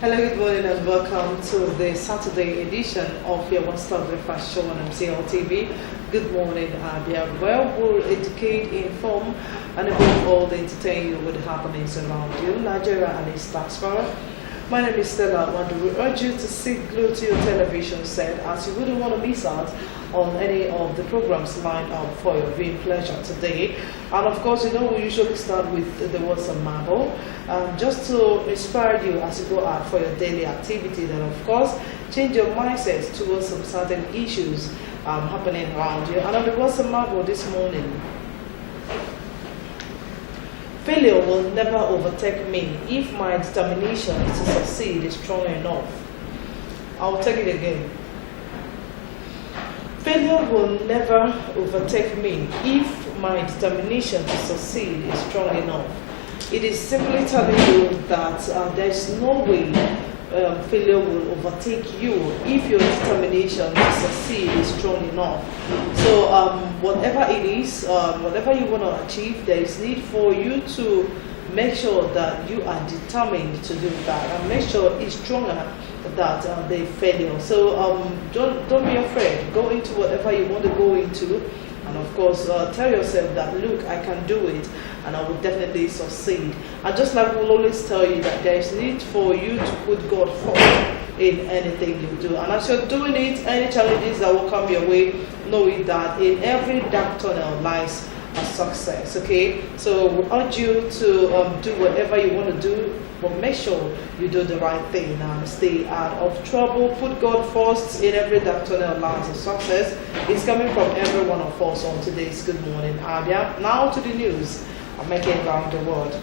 Hello, good morning, and welcome to the Saturday edition of your one-stop breakfast show on MCL TV. Good morning, Abia. Where we'll educate, inform, and above all, entertain you with the happenings around you, Nigeria and its diaspora. My name is Stella Wandu. We urge you to sit glued to your television set as you wouldn't want to miss out on any of the programs lined up for your viewing pleasure today. And of course, we usually start with the words of marvel, just to inspire you as you go out for your daily activity. Then, of course, change your mindset towards some certain issues happening around you. And on the words of marvel this morning, failure will never overtake me if my determination to succeed is strong enough. I'll take it again. Failure will never overtake me if my determination to succeed is strong enough. It is simply telling you that there is no way failure will overtake you if your determination to succeed is strong enough. So whatever it is, whatever you want to achieve, there is need for you to make sure that you are determined to do that, and make sure it's stronger that they fail. So don't be afraid. Go into whatever you want to go into, and of course tell yourself that, look, I can do it, and I will definitely succeed. And just like we'll always tell you that there is need for you to put God first in anything you do. And as you're doing it, any challenges that will come your way, know it that in every dark tunnel lies a success. Okay, so we urge you to do whatever you want to do, but make sure you do the right thing and stay out of trouble. Put God first in every dark tunnel lies a success. It's coming from every one of us on today's Good Morning, Abia. Now to the news making around the world.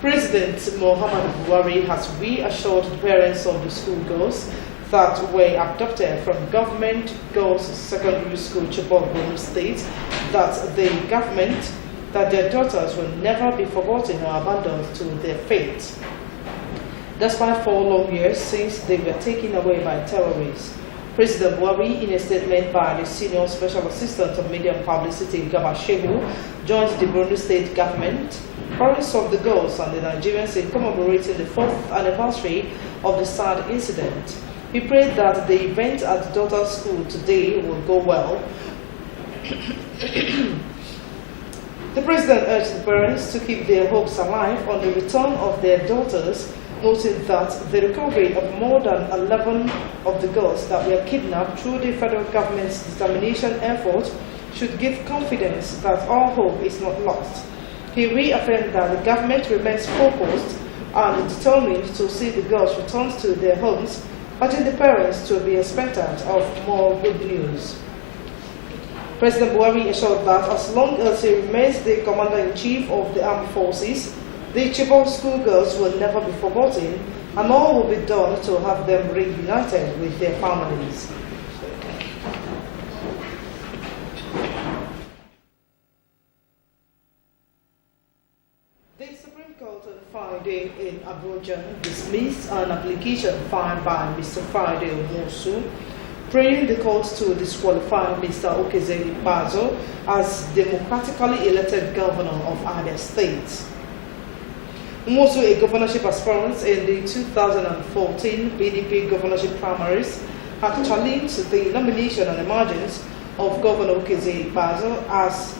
President Muhammadu Buhari has reassured the parents of the schoolgirls that were abducted from government girls' secondary school, Chibok, State, that the government, that their daughters will never be forgotten or abandoned to their fate. Despite 4 long years since they were taken away by terrorists, President Buhari, in a statement by the Senior Special Assistant of Media and Publicity, Garba Shehu, joined the Borno State government, parents of the girls and the Nigerians in commemorating the 4th anniversary of the sad incident. He prayed that the event at the daughter's school today will go well. The president urged the parents to keep their hopes alive on the return of their daughters, noting that the recovery of more than 11 of the girls that were kidnapped through the federal government's determination effort should give confidence that all hope is not lost. He reaffirmed that the government remains focused and determined to see the girls returned to their homes, urging the parents to be expectant of more good news. President Buhari assured that as long as he remains the commander-in-chief of the armed forces, the Chibok schoolgirls will never be forgotten, and all will be done to have them reunited with their families. The Supreme Court on Friday in Abuja dismissed an application filed by Mr. Friday Omosu, praying the court to disqualify Mr. Okezeni Bazo as democratically elected governor of Abia State. Omosu, a governorship aspirant in the 2014 PDP governorship primaries, had challenged the nomination and emergence of Governor Okezeni Bazo as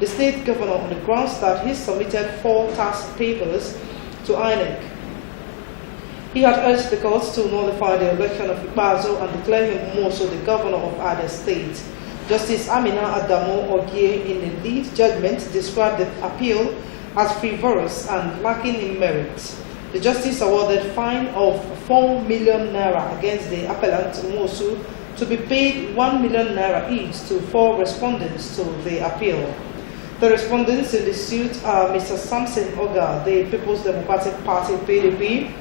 the state governor on the grounds that he submitted 4 task papers to INEC. He had urged the courts to nullify the election of Bazo and declare him also the governor of Abia State. Justice Amina Adamu Ogie, in a lead judgment, described the appeal as frivolous and lacking in merit. The justice awarded a fine of 4 million naira against the appellant Mosu to be paid 1 million naira each to 4 respondents to the appeal. The respondents in the suit are Mr. Samson Oga, the People's Democratic Party PDP,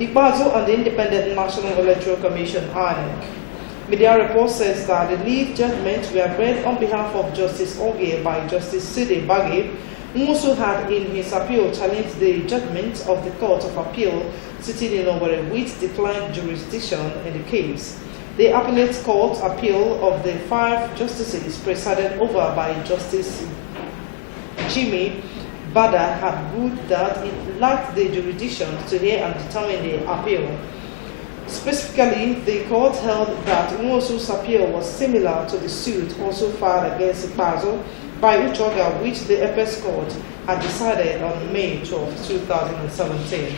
Ikbazo, and the Independent National Electoral Commission INEC. Media report says that the lead judgments were read on behalf of Justice Ogie by Justice Sidi Bagi, who also had in his appeal challenged the judgment of the Court of Appeal sitting in Owerri, which declined jurisdiction in the case. The appellate court appeal of the 5 justices presided over by Justice Jimmy Bada had ruled that it lacked the jurisdiction to hear and determine the appeal. Specifically, the court held that Nwosu's appeal was similar to the suit also filed against Ikpeazu by Uchoga, which the Apex Court had decided on May 12, 2017.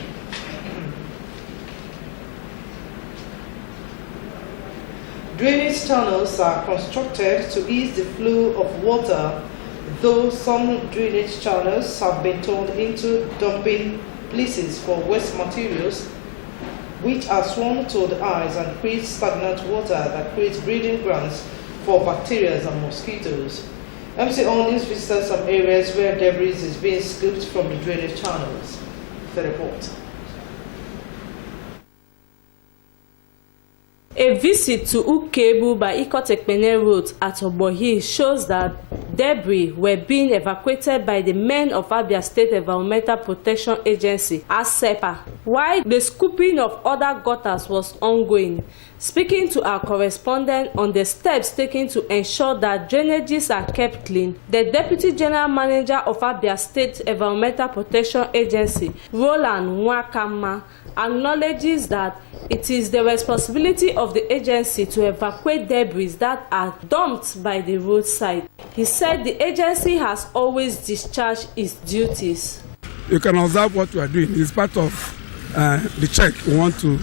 Drainage channels are constructed to ease the flow of water, though some drainage channels have been turned into dumping places for waste materials, which are swum to the eyes and create stagnant water that creates breeding grounds for bacteria and mosquitoes. MC All News visited some areas where debris is being scooped from the drainage channels. The report. A visit to Ukebu by Ikotekpene Road at Obohi shows that debris were being evacuated by the men of Abia State Environmental Protection Agency, ASEPA, while the scooping of other gutters was ongoing. Speaking to our correspondent on the steps taken to ensure that drainages are kept clean, the Deputy General Manager of Abia State Environmental Protection Agency, Roland Nwakama, acknowledges that it is the responsibility of the agency to evacuate debris that are dumped by the roadside. He said the agency has always discharged its duties. You can observe what we are doing. It's part of the check we want to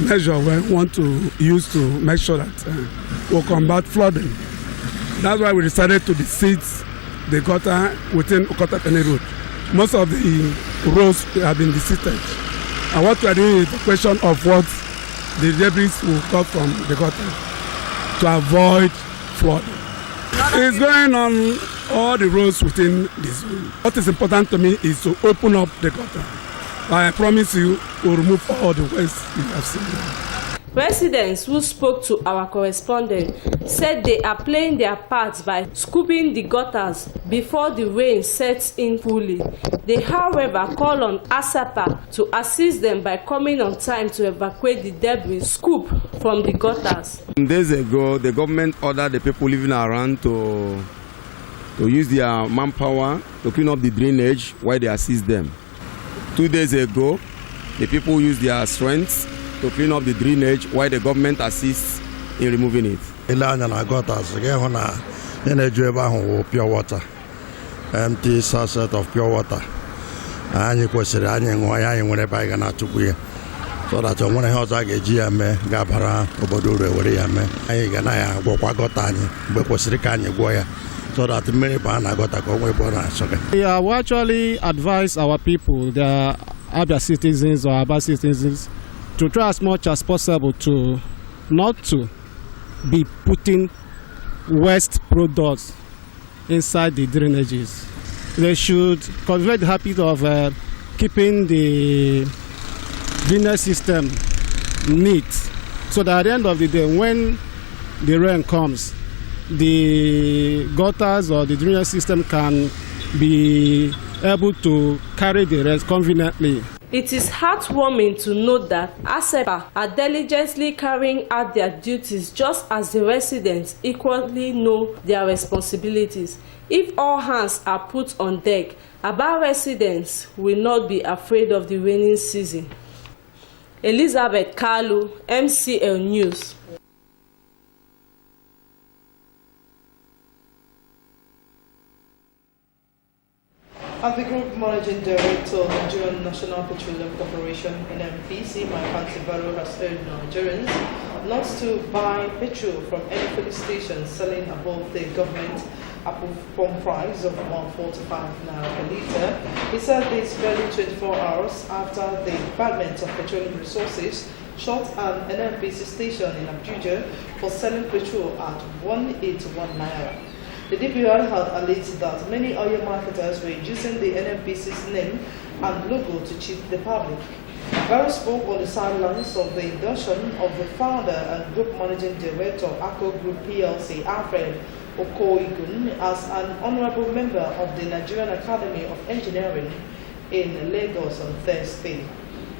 measure, we want to use to make sure that we'll combat flooding. That's why we decided to deseed the gutter within Ikotekpene Road. Most of the roads have been deseeded. And what we are doing is a question of what the debris will come from the gutter to avoid flooding. It's going on all the roads within this zone. What is important to me is to open up the gutter. I promise you, we'll remove all the waste you have seen. Residents who spoke to our correspondent said they are playing their part by scooping the gutters before the rain sets in fully. They, however, call on ASAPA to assist them by coming on time to evacuate the debris scooped from the gutters. Days ago, the government ordered the people living around to use their manpower to clean up the drainage while they assist them. 2 days ago, the people used their strength to clean up the drainage while the government assists in removing it. Pure water, empty sachet of pure water. So that when I was like a GM, Gabara, Obodure, so that many pan I got a go away. Yeah, we actually advise our people, the Abia citizens or Abia citizens, to try as much as possible to not to be putting waste products inside the drainages. They should cultivate the habit of keeping the drainage system neat, so that at the end of the day, when the rain comes, the gutters or the drainage system can be able to carry the rest conveniently. It is heartwarming to note that ASEPA are diligently carrying out their duties just as the residents equally know their responsibilities. If all hands are put on deck, Abia residents will not be afraid of the rainy season. Elizabeth Kalu, MCL News. As the Group Managing Director of Nigerian National Petroleum Corporation, NNPC, Mike Antiveru, has urged Nigerians not to buy petrol from any filling station selling above the government approved pump price of 145 naira per litre. He said this barely 24 hours after the Department of Petroleum Resources shut an NNPC station in Abuja for selling petrol at 181 naira. The DPR had alleged that many oil marketers were using the NNPC's name and logo to cheat the public. Barrow spoke on the sidelines of the induction of the founder and group managing director of ACO Group PLC, Alfred Okoigun, as an honorable member of the Nigerian Academy of Engineering in Lagos on Thursday.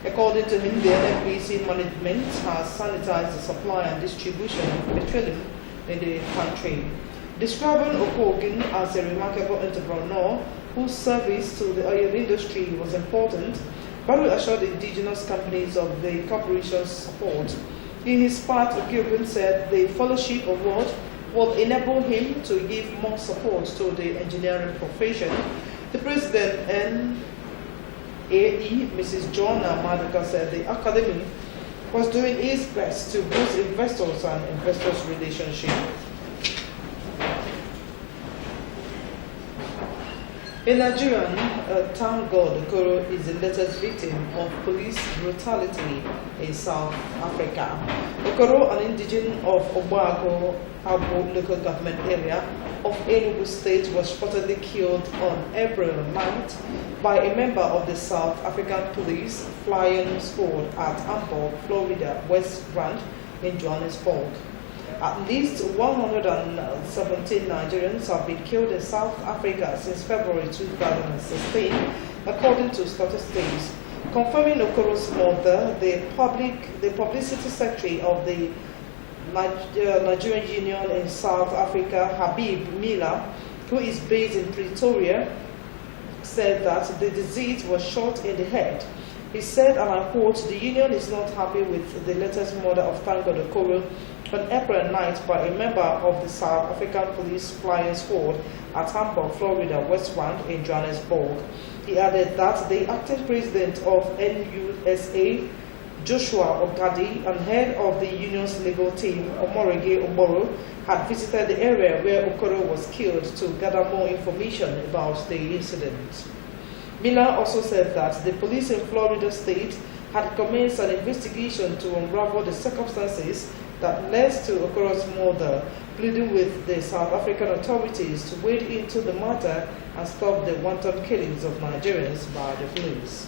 According to him, the NNPC management has sanitized the supply and distribution of petroleum in the country. Describing Okoigun as a remarkable entrepreneur whose service to the oil industry was important, Barrow assured indigenous companies of the corporation's support. In his part, Gilbert said the fellowship award will enable him to give more support to the engineering profession. The president and AE, Mrs. Joanna Maduka, said the academy was doing its best to boost investors and investors' relationship. In Nigeria, thank God, Okoro is the latest victim of police brutality in South Africa. Okoro, an indigene of Obago Abo local government area of Enugu State, was reportedly killed on April 9th by a member of the South African Police Flying Squad at Hamburg, Florida, West Rand in Johannesburg. At least 117 Nigerians have been killed in South Africa since February 2016, according to statistics. Confirming Okoro's murder, the publicity secretary of the Nigerian Union in South Africa, Habib Miller, who is based in Pretoria, said that the deceased was shot in the head. He said, and I quote, "The union is not happy with the latest murder of Thank God Okoro on April 9th by a member of the South African Police Flying Squad at Hamburg, Florida, West Rand in Johannesburg." He added that the acting president of NUSA, Joshua Ogadi, and head of the union's legal team, Omorege Oboro, had visited the area where Okoro was killed to gather more information about the incident. Miller also said that the police in Florida State had commenced an investigation to unravel the circumstances that led to Okoro's murder, pleading with the South African authorities to wade into the matter and stop the wanton killings of Nigerians by the police.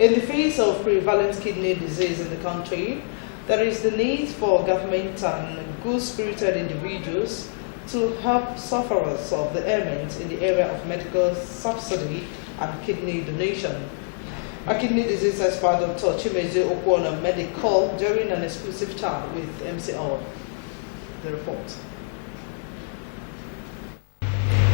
In the face of prevalent kidney disease in the country, there is the need for government and good-spirited individuals to help sufferers of the ailment in the area of medical subsidy and kidney donation. A kidney disease expert, Dr. Chimezie Okwona, made a call during an exclusive chat with MCR. The report.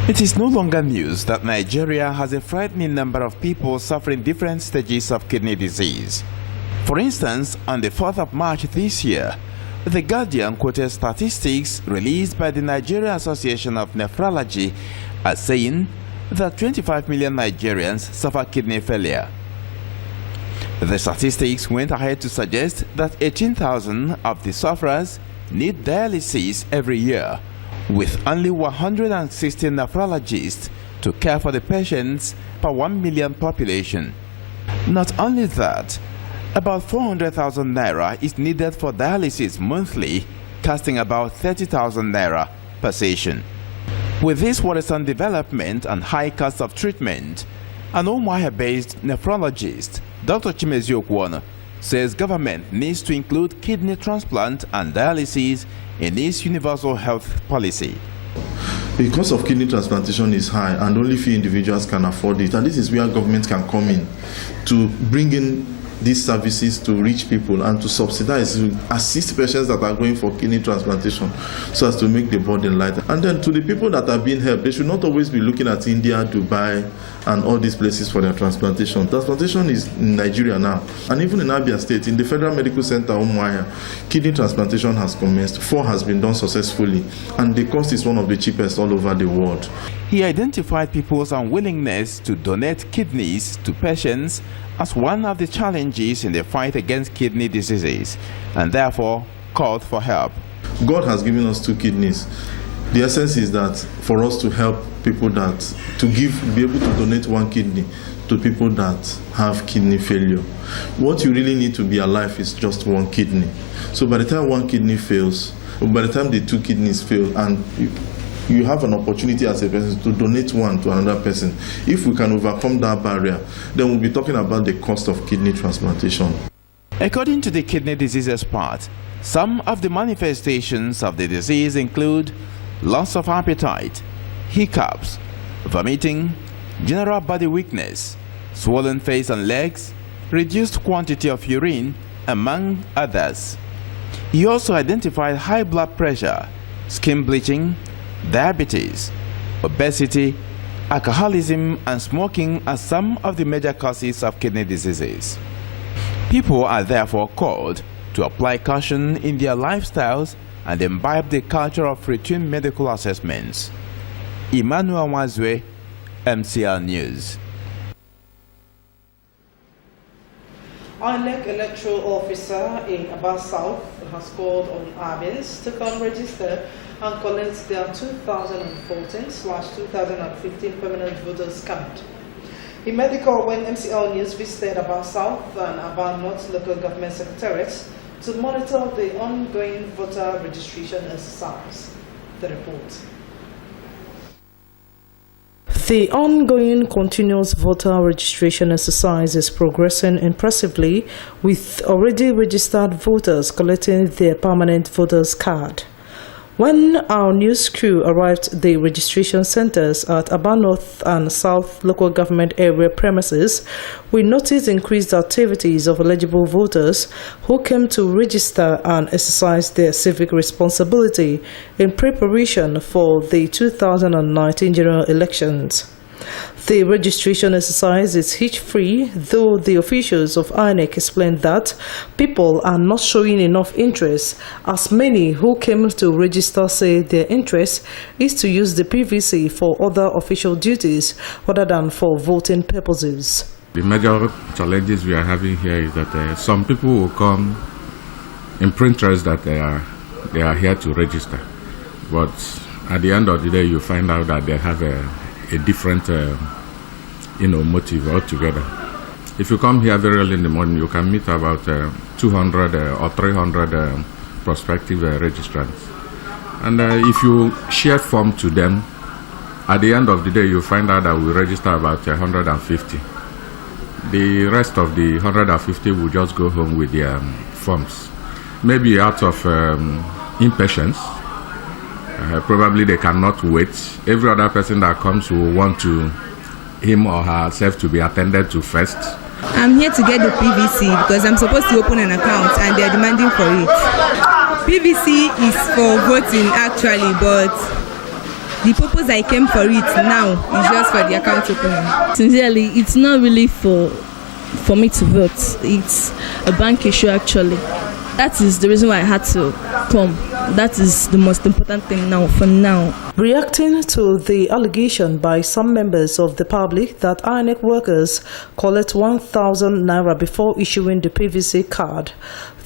It is no longer news that Nigeria has a frightening number of people suffering different stages of kidney disease. For instance, on the 4th of March this year, The Guardian quoted statistics released by the Nigerian Association of Nephrology as saying that 25 million Nigerians suffer kidney failure. The statistics went ahead to suggest that 18,000 of the sufferers need dialysis every year, with only 160 nephrologists to care for the patients per 1 million population. Not only that, about 400,000 naira is needed for dialysis monthly, costing about 30,000 naira per session. With this worrisome development and high cost of treatment, an Umuahia-based nephrologist, Dr. Chimezie Okwona, says government needs to include kidney transplant and dialysis in its universal health policy. The cost of kidney transplantation is high and only few individuals can afford it, and this is where government can come in to bring in these services to reach people and to subsidize, to assist patients that are going for kidney transplantation so as to make the burden lighter. And then to the people that are being helped, they should not always be looking at India, Dubai, and all these places for their transplantation. Transplantation is in Nigeria now. And even in Abia State, in the Federal Medical Center, Umuahia, kidney transplantation has commenced. 4 has been done successfully, and the cost is one of the cheapest all over the world. He identified people's unwillingness to donate kidneys to patients as one of the challenges in the fight against kidney diseases, and therefore called for help. God has given us 2 kidneys. The essence is that for us to help people that, be able to donate 1 kidney to people that have kidney failure. What you really need to be alive is just 1 kidney. So by the time 1 kidney fails, or by the time the 2 kidneys fail, and you have an opportunity as a person to donate 1 to another person. If we can overcome that barrier, then we'll be talking about the cost of kidney transplantation. According to the kidney disease expert, some of the manifestations of the disease include loss of appetite, hiccups, vomiting, general body weakness, swollen face and legs, reduced quantity of urine, among others. He also identified high blood pressure, skin bleaching, diabetes, obesity, alcoholism, and smoking are some of the major causes of kidney diseases. People are therefore called to apply caution in their lifestyles and imbibe the culture of routine medical assessments. Emmanuel Wazwe, MCL News. INEC electoral officer in Abia South has called on Abians to come register and collect their 2014/2015 permanent voters card. In medical, when MCL News visited Abia South and Abia North local government secretariats to monitor the ongoing voter registration exercise. The report. The ongoing continuous voter registration exercise is progressing impressively, with already registered voters collecting their permanent voters card. When our news crew arrived at the registration centers at Abia North and South local government area premises, we noticed increased activities of eligible voters who came to register and exercise their civic responsibility in preparation for the 2019 general elections. The registration exercise is hitch-free, though the officials of INEC explained that people are not showing enough interest, as many who came to register say their interest is to use the PVC for other official duties rather than for voting purposes. The major challenges we are having here is that some people will come in interest that they are here to register, but at the end of the day you find out that they have a different motive altogether. If you come here very early in the morning, you can meet about 200 or 300 prospective registrants. And if you share form to them, at the end of the day, you find out that we register about 150. The rest of the 150 will just go home with their forms. Maybe out of impatience, probably they cannot wait. Every other person that comes will want him or herself to be attended to first. I'm here to get the PVC because I'm supposed to open an account and they're demanding for it. PVC is for voting actually, but the purpose I came for it now is just for the account opening. Sincerely, it's not really for me to vote. It's a bank issue actually. That is the reason why I had to come. That is the most important thing now, for now. Reacting to the allegation by some members of the public that INEC workers collect 1,000 naira before issuing the PVC card,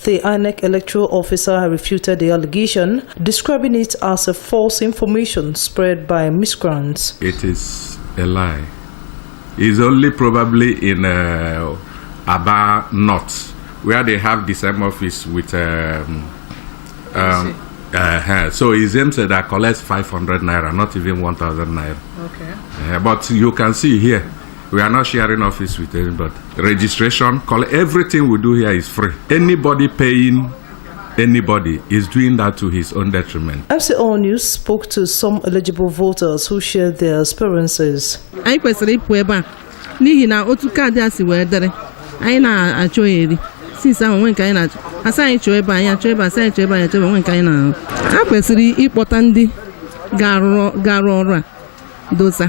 the INEC electoral officer refuted the allegation, describing it as a false information spread by miscreants. It is a lie. It's only probably in Abia North, where they have the same office with so his aim said that collects 500 naira, not even 1,000 naira. Okay. But you can see here, we are not sharing office with anybody. Registration, everything we do here is free. Anybody paying anybody is doing that to his own detriment. MCL News spoke to some eligible voters who shared their experiences. I kwesịrị ịpụ ebe a n'ihi na otu kaadị a si wee dere anyị na-achọ eri since ahụ nwe nke anyị na-achọ asa anyị chọọ ebe anyị achọ ebe asa anyị chọọ ebe anyị achọ ebe nwe nke anyị na-ahụ a kwesịrị ịkpọta ndị ga-arụ ọrụ a dosa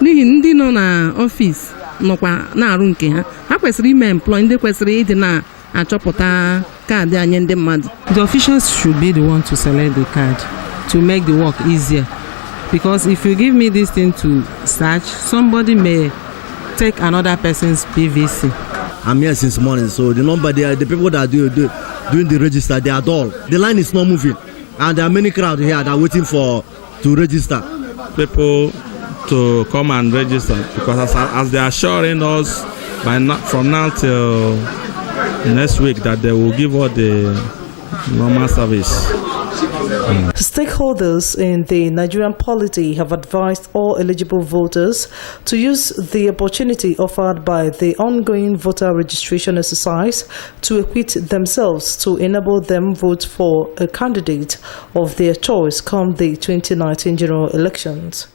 n'ihi ndị nọ na ọfịs nọkwa na-arụ nke ha kwesịrị ime employ ndị kwesịrị ịdị na-achọpụta kaadị anyị ndị mmadụ. The officials should be the one to select the card to make the work easier, because if you give me this thing to search, somebody may take another person's PVC. I'm here since morning, so the number the people that are doing the register, they are dull. The line is not moving, and there are many crowds here that are waiting to register. People to come and register, because as they are assuring us from now till next week that they will give us the normal service. Stakeholders in the Nigerian polity have advised all eligible voters to use the opportunity offered by the ongoing voter registration exercise to equip themselves to enable them vote for a candidate of their choice come the 2019 general elections.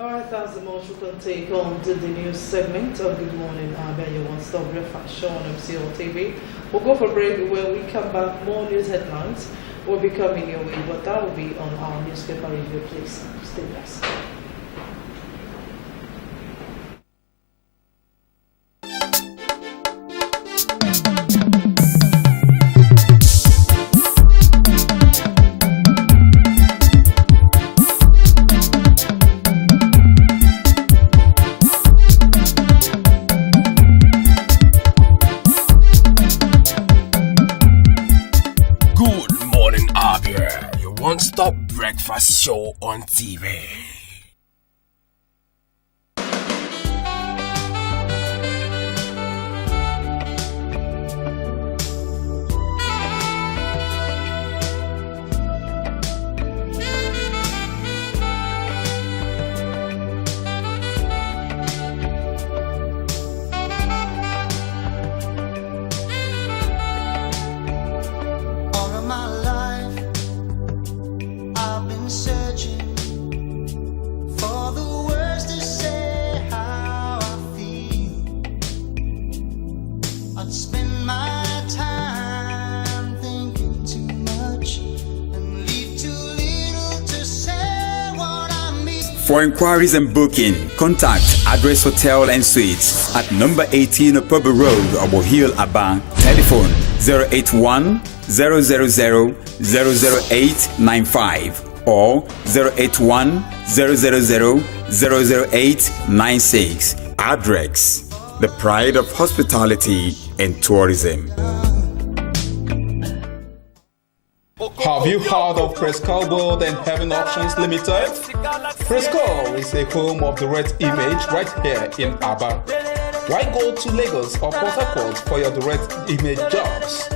All right, that's the most take on the news segment of Good Morning Abia, your one-stop breakfast show on MCL TV. We'll go for a break. When we come back, more news headlines will be coming your way, but that will be on our newspaper review. Please stay blessed. One-stop breakfast show on TV. For inquiries and booking, contact Address Hotel and Suites at number 18 Upper Road, Obo Hill, Aba. Telephone 081 000 00895 or 081 000 00896. Address, the pride of hospitality and tourism. Have you heard of Prescal Gold and Heaven Options Limited? Prescal is a home of the red image right here in Abia. Why go to Lagos or Port Harcourt for your direct image jobs?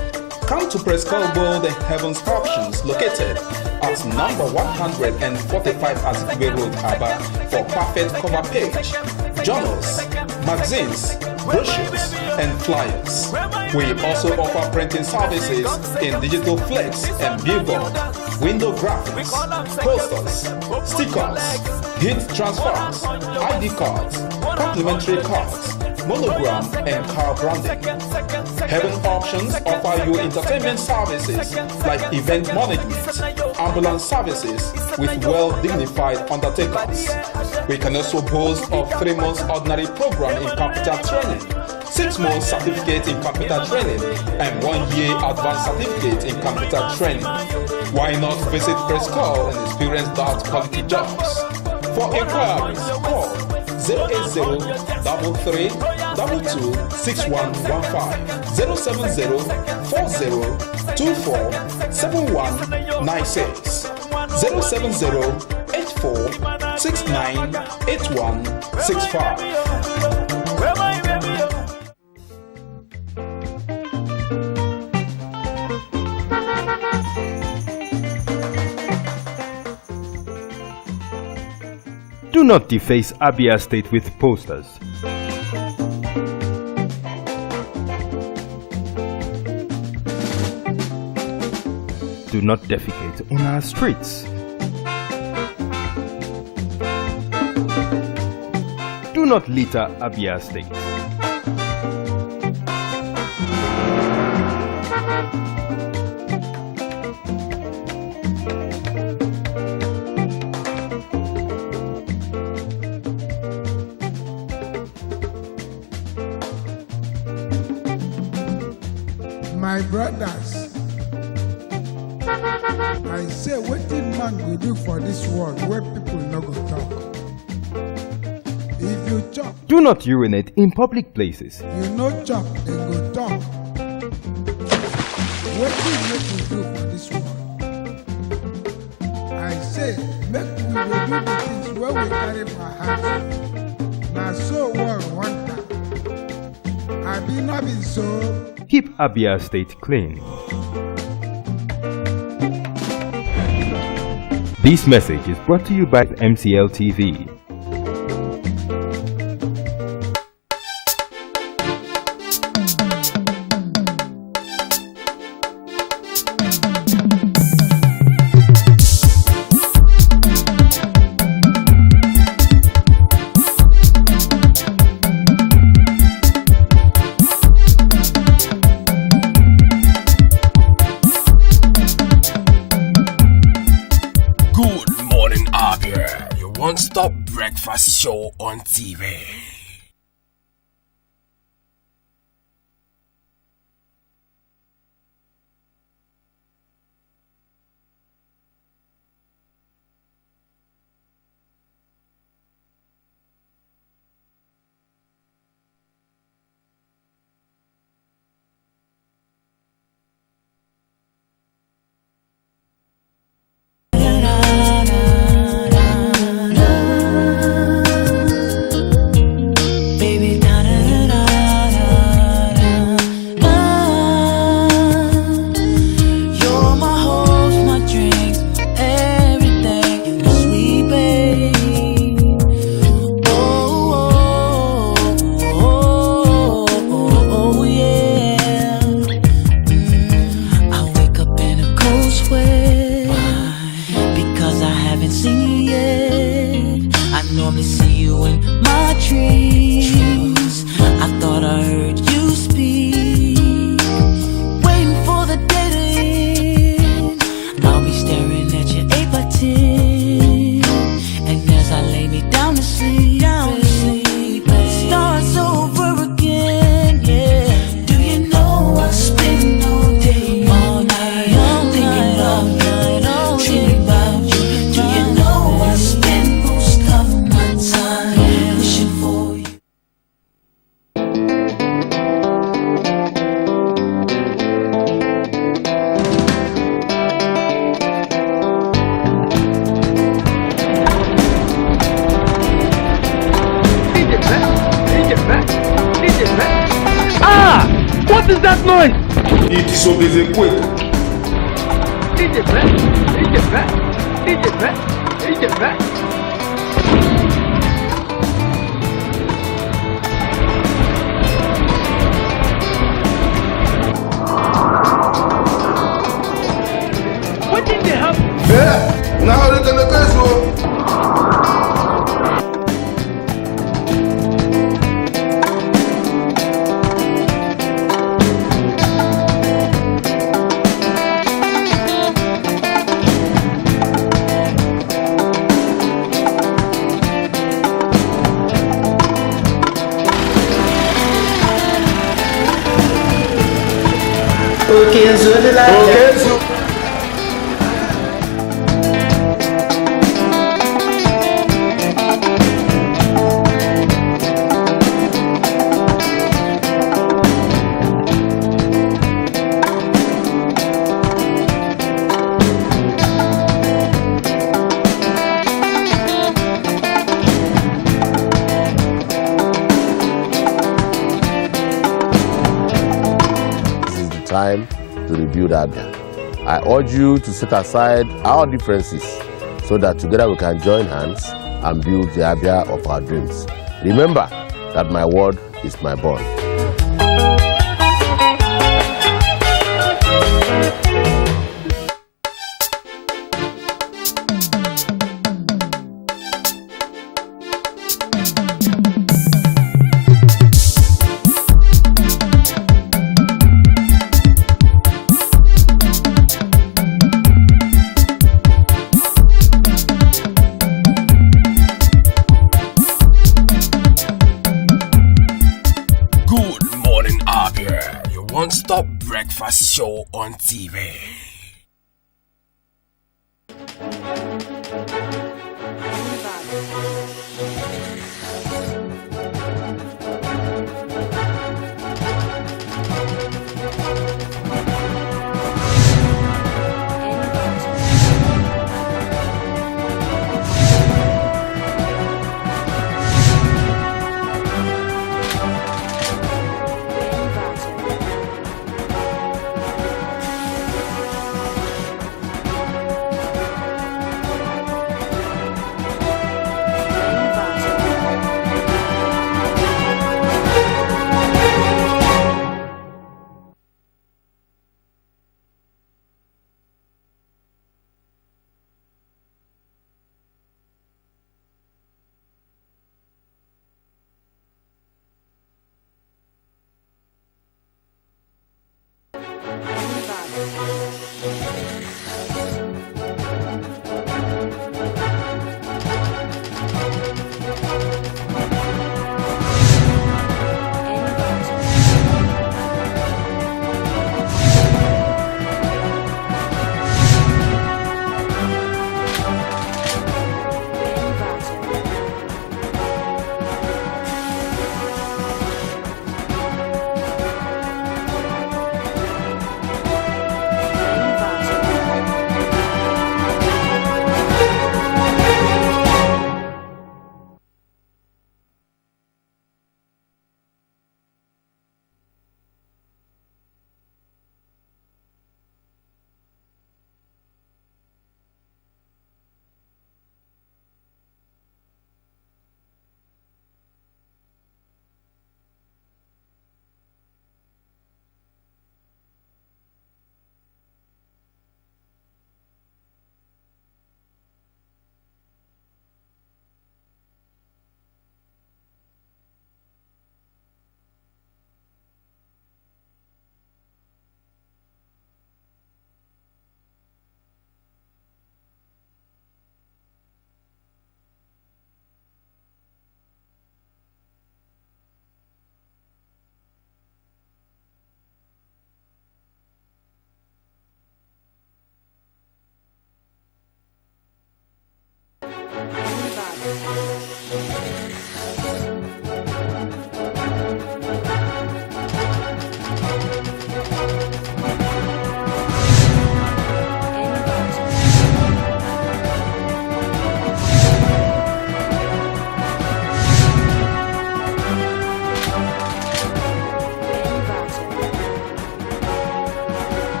Come to Prescal Gold and Heaven's Options located at number 145 Azikiwe Road, Abia for perfect cover page, journals, magazines, brochures, and flyers. We also offer printing services in digital flex and billboard, window graphics, posters, stickers, heat transfers, ID cards, complimentary cards, monogram, and car branding. Heaven Options offer you entertainment services like event management, ambulance services with well-dignified undertakers. We can also boast of 3 months ordinary program in computer training, 6 months certificate in computer training, and 1 year advanced certificate in computer training. Why not visit Prescal and experience that quality jobs? For inquiries, call 080-33-22-6115, 070-40-24-7196, 070-84-69-8165. Do not deface Abia State with posters. Do not defecate on our streets. Do not litter Abia State. My brothers, I say wetin man go do for this world where people no go talk. If you chop, Do not urinate in public places. you no chop, dem go talk. Wetin make we do for this world? I say make we dey do the things wey we carry for heart. Na so world want am. Abi no be so? Keep Abia State clean. This message is brought to you by MCL TV. breakfast show on TV. What is that noise? It is so busy quick. What did they have? Yeah, now look at the case. Okay, so the light. Time to rebuild Abia. I urge you to set aside our differences so that together we can join hands and build the Abia of our dreams. Remember that my word is my bond. Good morning, Abia, your one-stop breakfast show on TV.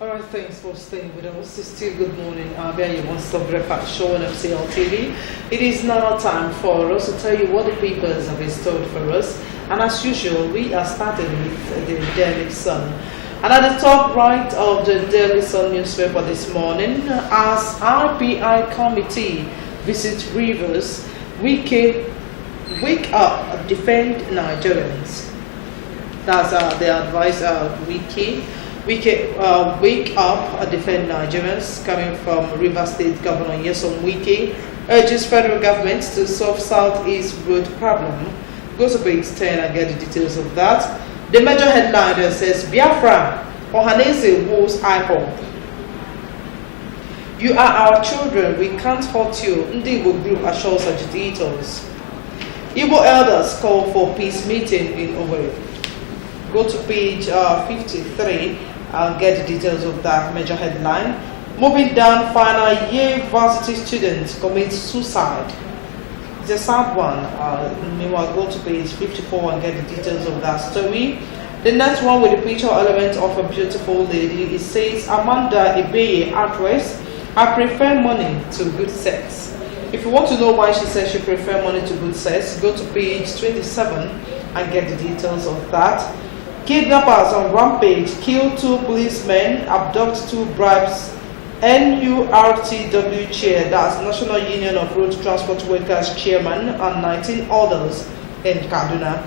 Alright, thanks for staying with us. It's still Good Morning Abia, your one-stop breakfast show on FCL TV. It is now time for us to tell you what the papers have installed for us. And as usual, we are starting with the Daily Sun. And at the top right of the Daily Sun newspaper this morning, as RPI committee visits Rivers, wake up, defend Nigerians. That's the advice wake up, defend Nigerians, coming from Rivers State Governor Nyesom Wike, urges federal government to solve Southeast road problem. Go to page 10 and get the details of that. The major headliner says, Biafra, Ohanese woos IPOB. You are our children, we can't hurt you. Ndigo group assures agitators. Igbo elders call for peace meeting in Owerri. Go to page 53 and get the details of that major headline. Moving down, final year varsity students commit suicide. It's a sad one. Meanwhile, go to page 54 and get the details of that story. The next one with the picture element of a beautiful lady. It says, Amanda Ebeye, actress, I prefer money to good sex. If you want to know why she says she prefers money to good sex, go to page 27 and get the details of that. Kidnappers on rampage kill 2 policemen, abduct 2 bribes. NURTW chair, that's National Union of Road Transport Workers chairman, and 19 others in Kaduna.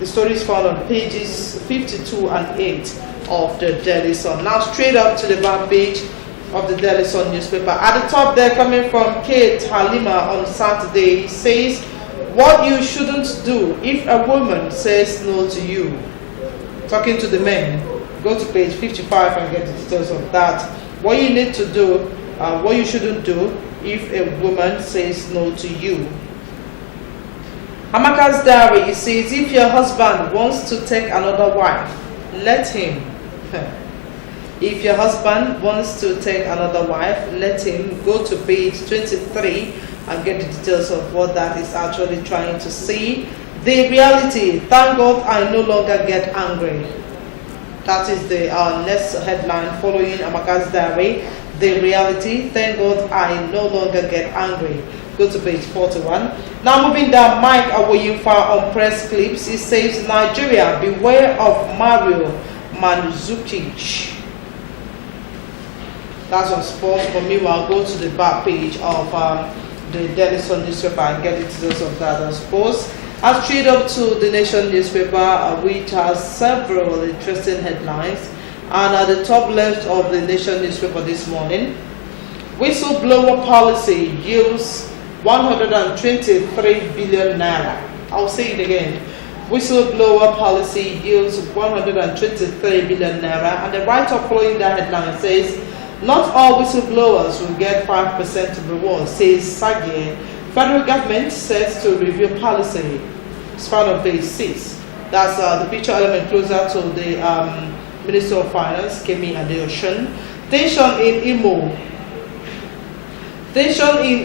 The story is found on pages 52 and 8 of the Daily Sun. Now straight up to the back page of the Daily Sun newspaper. At the top there, coming from Kate Halima on Saturday, it says, what you shouldn't do if a woman says no to you. Talking to the men, go to page 55 and get the details of that. What you need to do, what you shouldn't do if a woman says no to you. Amaka's diary, it says, if your husband wants to take another wife, let him. If your husband wants to take another wife, let him. Go to page 23 and get the details of what that is actually trying to say. The reality, thank God I no longer get angry. That is the next headline following Amaka's diary. The reality, thank God I no longer get angry. Go to page 41. Now moving down, Mike Awoyinfa on press clips. He says, Nigeria, beware of Mario Mandzukic. That's on sports. For me, I'll go to the back page of the Daily Sun newspaper and get the details of that on sports. I'll straight up to the Nation newspaper, which has several interesting headlines. And at the top left of the Nation newspaper this morning, whistleblower policy yields 123 billion naira. I'll say it again. Whistleblower policy yields 123 billion naira. And the write-up following that headline says, not all whistleblowers will get 5% of reward, says Sagie. Federal government sets to review policy. It's found on page 6. That's the picture element closer to the Minister of Finance, Kemi Adeosun. Tension in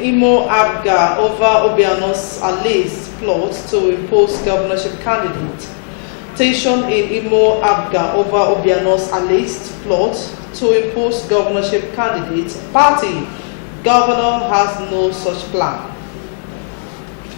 Imo Abga over Obiano's alleged plot to impose governorship candidate. Tension in Imo Abga over Obiano's alleged plot to impose governorship candidate. Party governor has no such plan.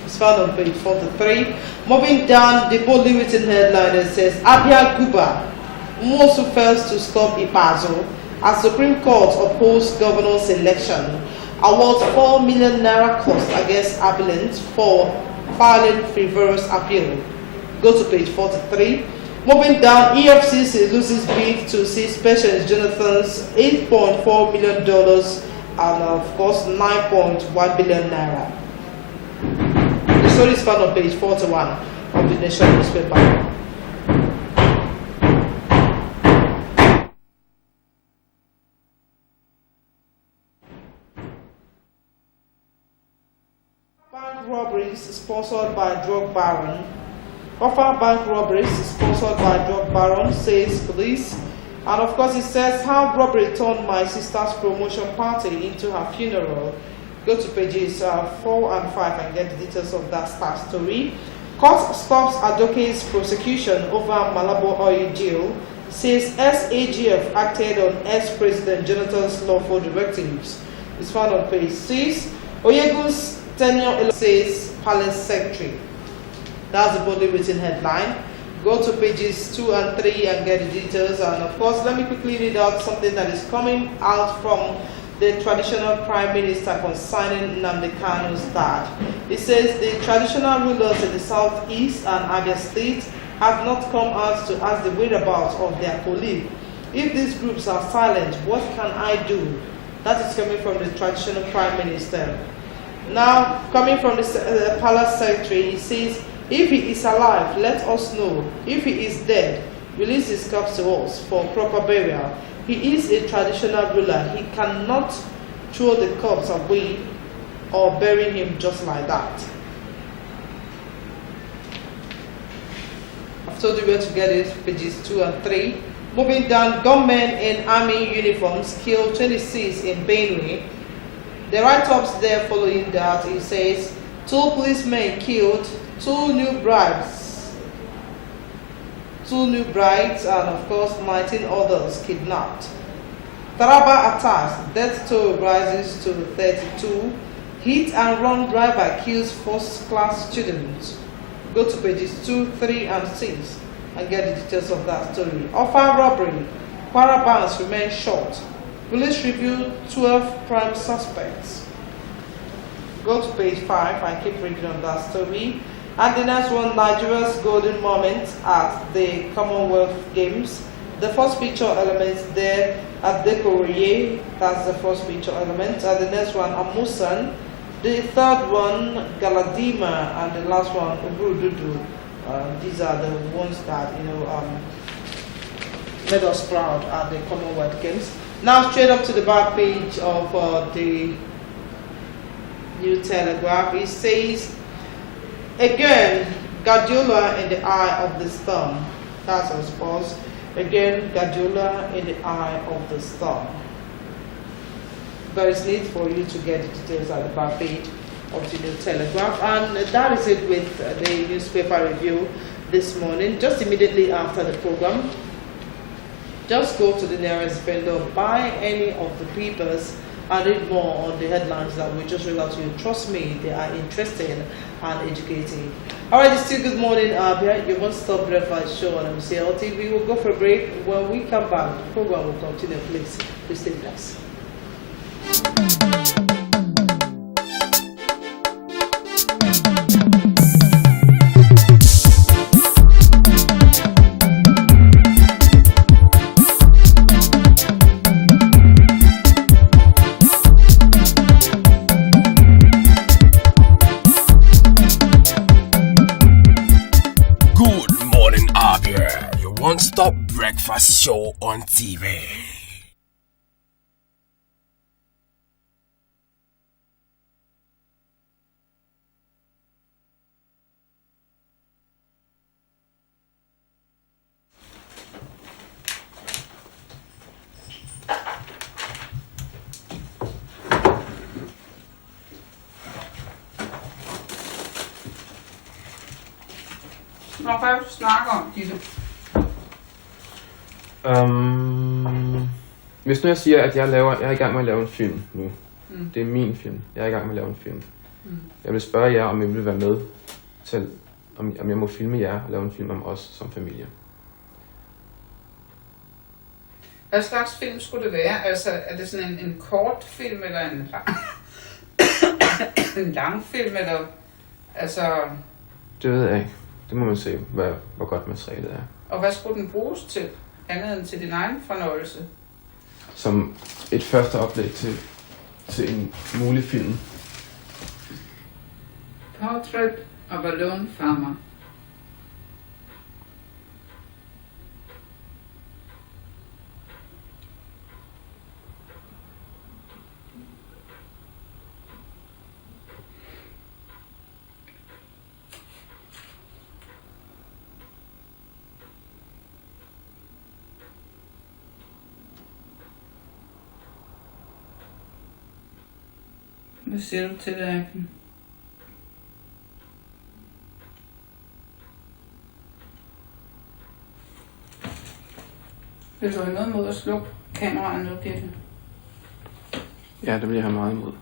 It's found on page 43. Moving down, the boldly written headline that says, Abia Guba, Mosu fails to stop Ipazo as Supreme Court opposed governor's election. Awards 4 million naira cost against Abilene for filing frivolous appeal. Go to page 43. Moving down, EFCC loses bid to seize Patience Jonathan's $8.4 million and of course 9.1 billion naira. The story is found on page 41 of the Nation newspaper. Bank robberies sponsored by drug baron. Offer bank robberies sponsored by drug baron, says police. And of course it says how robbery turned my sister's promotion party into her funeral. Go to pages 4 and 5 and get the details of that star story. Court stops Adoke's prosecution over Malabo oil deal, says SAGF acted on ex-President Jonathan's lawful directives. It's found on page 6. Oyegun's tenure, says Palace Secretary. That's the boldly written headline. Go to pages 2 and 3 and get the details. And of course, let me quickly read out something that is coming out from the traditional Prime Minister concerning Nnamdi Kanu's dad. It says the traditional rulers in the southeast and Abia State have not come out to ask the whereabouts of their colleague. If these groups are silent, what can I do? That is coming from the traditional Prime Minister. Now, coming from the Palace Secretary, he says, if he is alive, let us know. If he is dead, release his corpse to us for proper burial. He is a traditional ruler. He cannot throw the corpse away or bury him just like that. I've told you where to get it, pages 2 and 3. Moving down, gunmen in army uniforms killed 26 in Benue. The write-ups there following that, it says, 2 policemen killed, 2 new brides, and of course 19 others kidnapped. Taraba attacks, death toll rises to 32. Hit and run driver kills first-class students. Go to pages 2, 3, and 6 and get the details of that story. Offer robbery, Kwara banks remain short. Police review 12 prime suspects. Go to page 5 and keep reading on that story. And the next one, Nigeria's golden moment at the Commonwealth Games. The first picture element there at Dekoriye, that's the first picture element. And the next one, Amusan. The third one, Galadima, and the last one, Ubududu. These are the ones that made us proud at the Commonwealth Games. Now straight up to the back page of the New Telegraph, it says, again, Guardiola in the eye of the storm. That's our response. Again, Guardiola in the eye of the storm. There is need for you to get the details at the back page of the New Telegraph. And that is it with the newspaper review this morning. Just immediately after the program, just go to the nearest vendor, buy any of the papers, and read more on the headlines that we just read out to you. Trust me, they are interesting and educating. All right, it's still Good Morning, Abia. You won't stop breakfast show on MCL TV. We'll go for a break. When we come back, the program will continue. Please stay with us. One-stop breakfast show on TV. Hvad snakker om, Gitte? Hvis nu jeg siger, at jeg er i gang med at lave en film nu. Det er min film. Jeg er i gang med at lave en film. Jeg vil spørge jer, om I vil være med til, om jeg må filme jer og lave en film om os som familie. Hvad slags film skulle det være? Altså, er det sådan en kort film, eller en lang film, eller altså... Det ved jeg ikke. Det må man se, hvor godt materialet er. Og hvad skulle den bruges til? Andet end til din egen fornøjelse? Som et første oplæg til til en mulig film. Portrait of a Lone Farmer. Hvad siger du til det, Agnes? Vil du have noget mod at slukke kameraet, når du bliver det? Ja, det vil jeg have meget imod.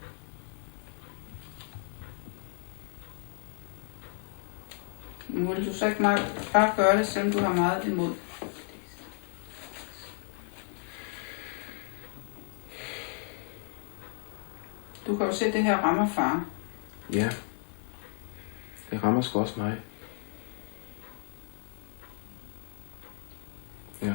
Vil du så ikke bare gøre det, selvom du har meget imod? Du kan jo se, at det her rammer far. Ja, det rammer sgu også mig. Ja.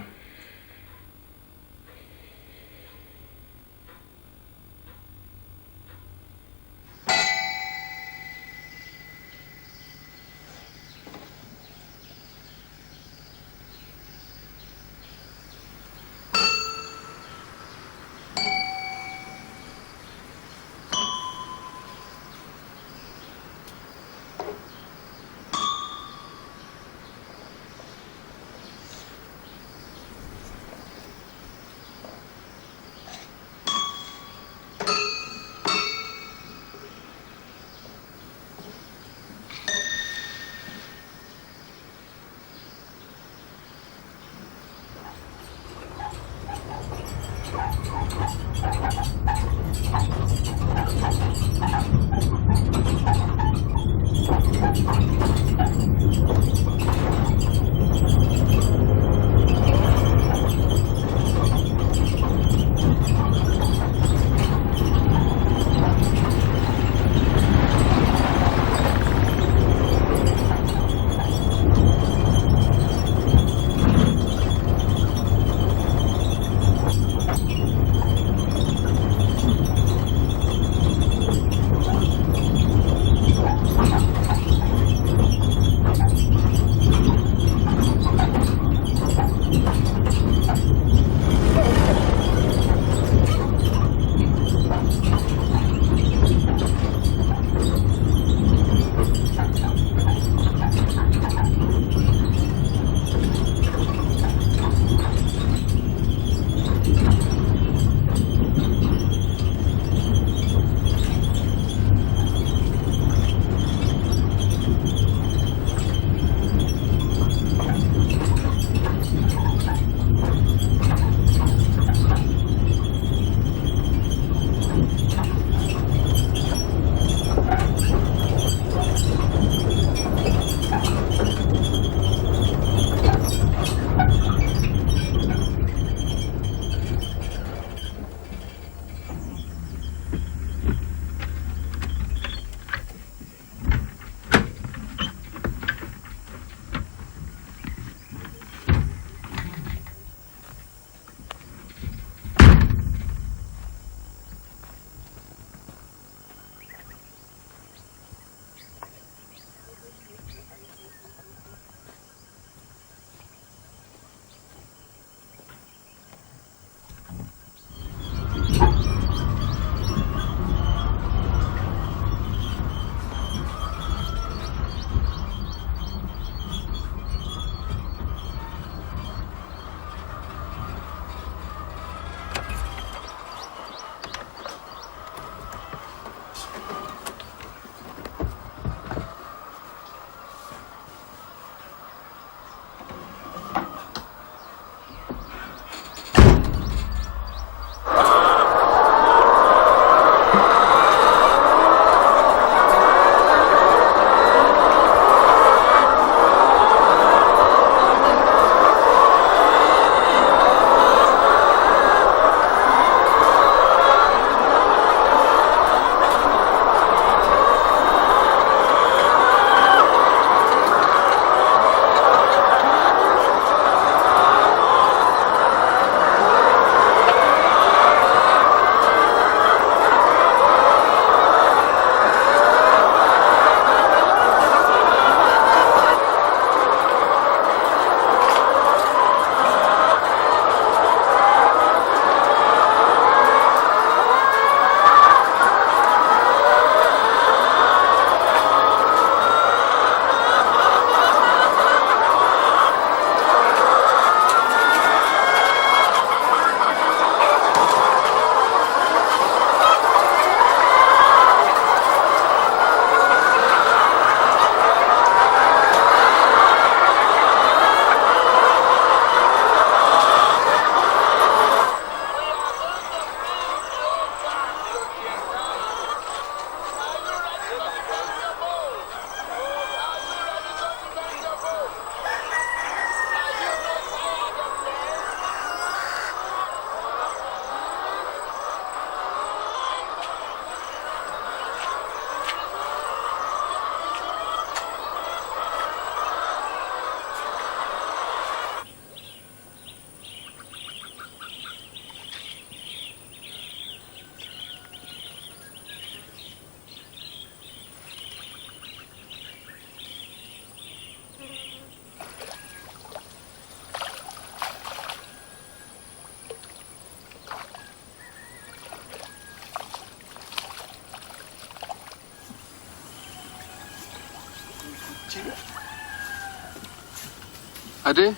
Ade?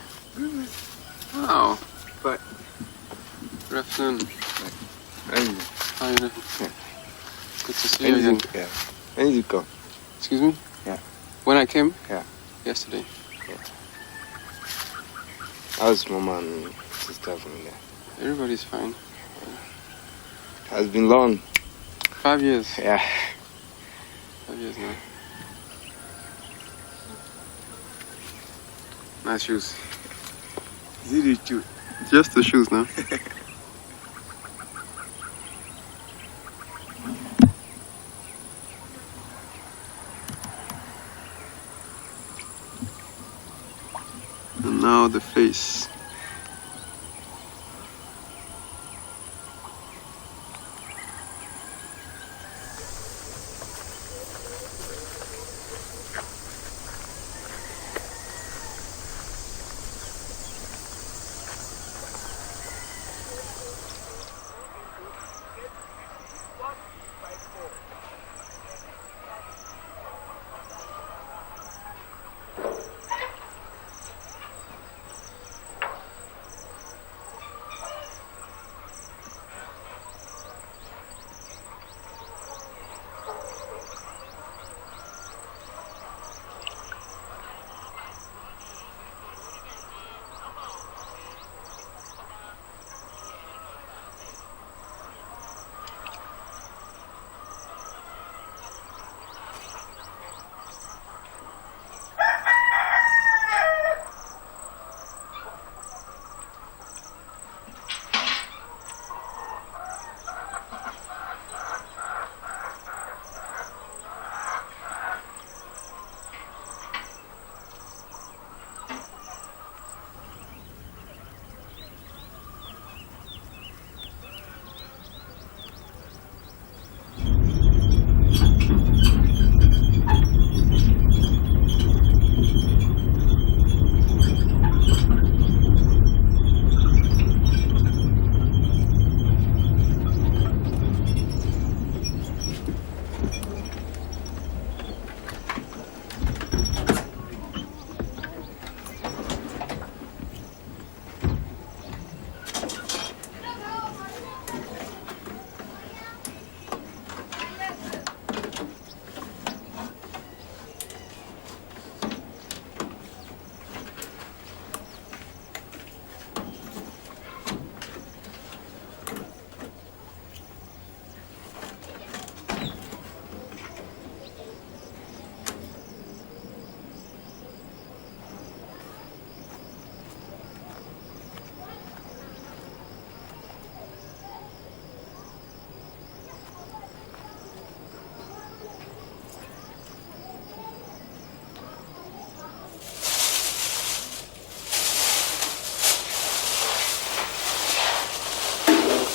Oh, but. Good afternoon. How are you doing? Yeah. Good to see you again. Yeah. When did you come? Excuse me? Yeah. When I came? Yeah. Yesterday. Yeah. How's mama and sister from there? Everybody's fine. Has been long. 5 years. Yeah. 5 years now. Nice shoes. Is it the shoe? Just the shoes now. And now the face.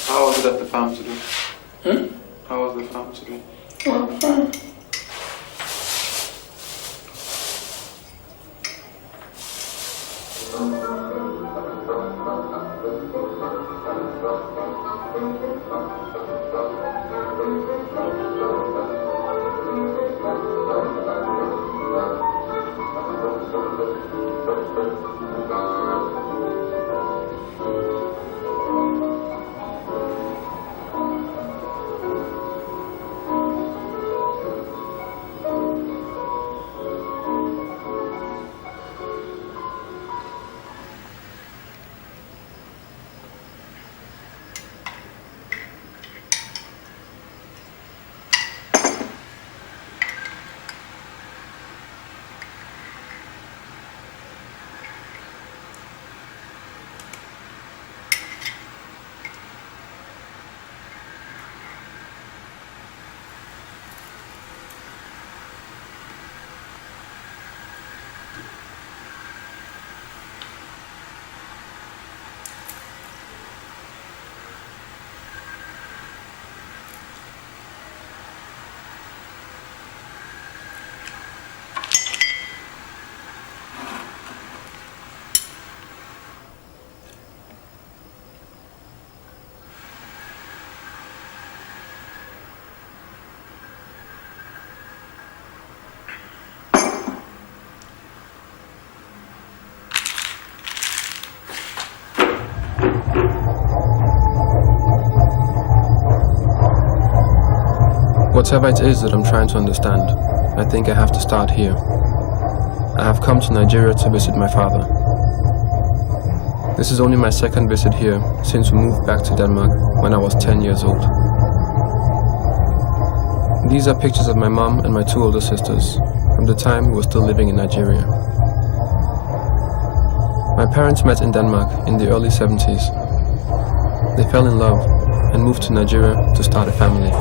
How was it at the farm today? How was the farm today? Oh, fine. Whatever it is that I'm trying to understand, I think I have to start here. I have come to Nigeria to visit my father. This is only my second visit here since we moved back to Denmark when I was 10 years old. These are pictures of my mom and my 2 older sisters from the time we were still living in Nigeria. My parents met in Denmark in the early 70s. They fell in love and moved to Nigeria to start a family.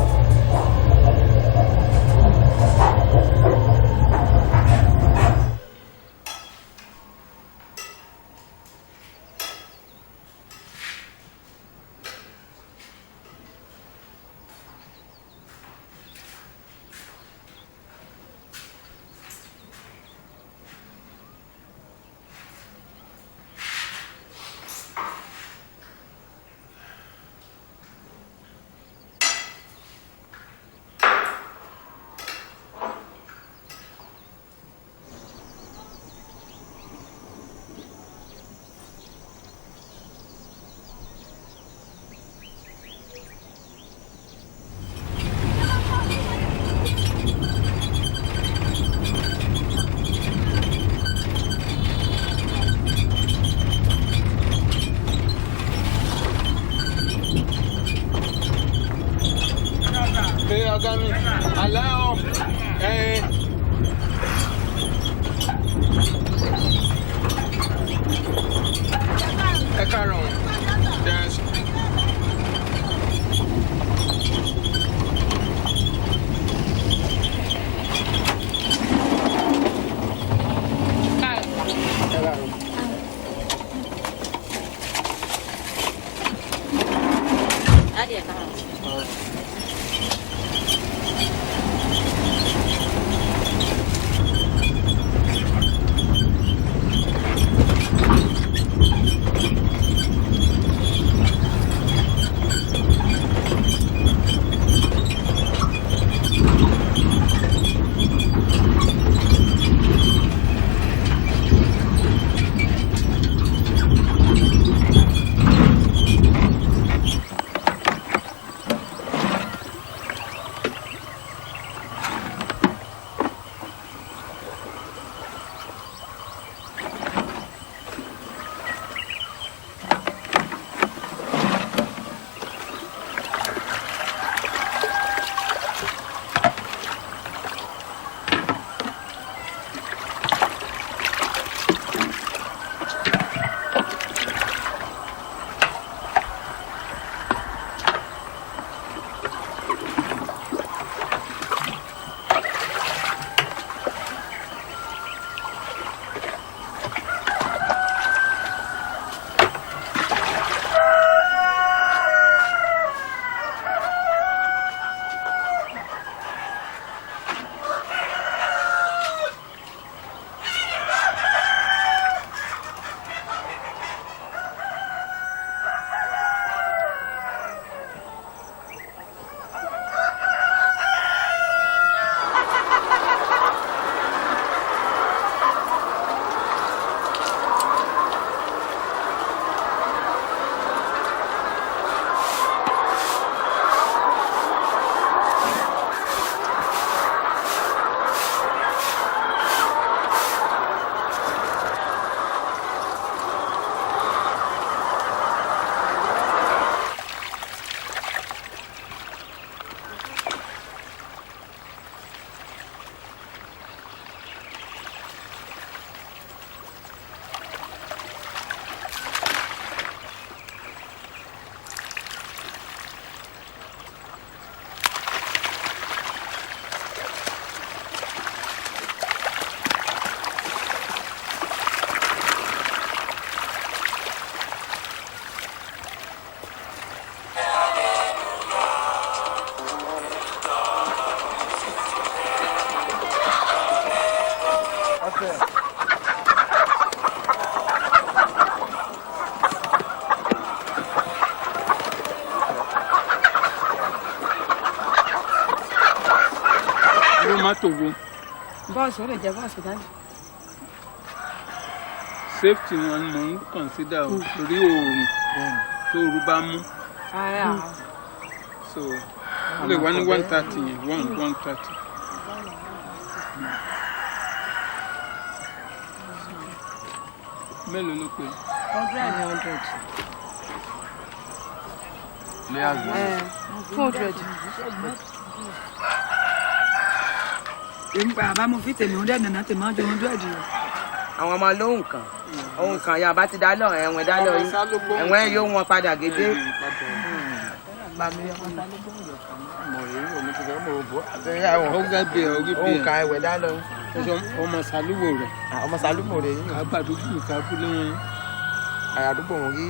Allow. Dance. Togo. Boss, what is your boss? Safety one consider Rio to Rubamu. Ah, so Only 130. 130. Mélòó ló pé? 100. Lé àgbò. 200. Èmi pa àbá mo fi tèmi 100 nana tèmi á jẹ 100 o. Àwọn ọmọ lóhùn kan ohun kan ya bá ti dá lọ ẹ̀wọ̀n dá lọ yìí ẹ̀wọ̀n yóò wọn padà gédé. Ó gẹ́gẹ́ ohun kan ẹ̀wẹ̀ dá lọ. Ọmọ sàlúwò rẹ̀. Ọmọ sàlúwò rẹ̀ yìí. Àgbàdúgbò kábúlé wọn. Àyàdúgbò wọn rí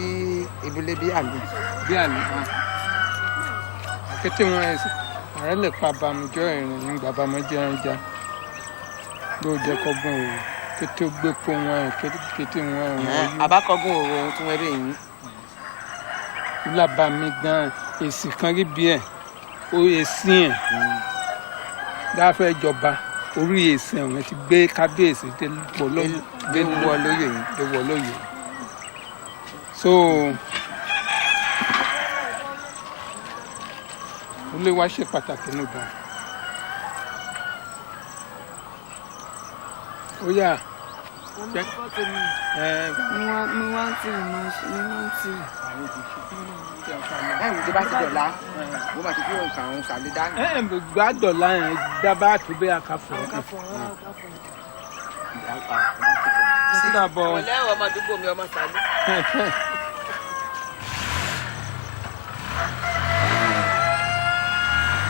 ibùlé bí àlè. Bí àlè kan. Kété wọn ẹsẹ̀ ààrẹ lè pa bàmùjọ́ ìrìn nígbà bàmùjọ́ ẹja ló jẹ́ kọ́gbọ́n òwò kété gbé pọ̀ wọn kété wọn òwò. Àbákọ́gbọ́n òwò ohun tí wọ́n rí yìí. Lábà mi gan èsì kan rí bí ẹ̀ ó èsì ẹ̀ dáfẹ́ ìjọba orí èsì ẹ̀wọ̀n ti gbé kábíyèsí dé wọ lóyè. So ilé wa ṣe pàtàkì nígbà. Ó yà. Tó bá ti dọ̀la mo máa ti kúrò nǹkan àwọn sàlẹ̀ dání. Gbá dọ̀la yẹn dábàá tó bẹ́ẹ̀ àkàfọ̀. Sídàbọ̀. Ọ̀lẹ́ ọmọ àdúgbò mi ọmọ sàlẹ̀.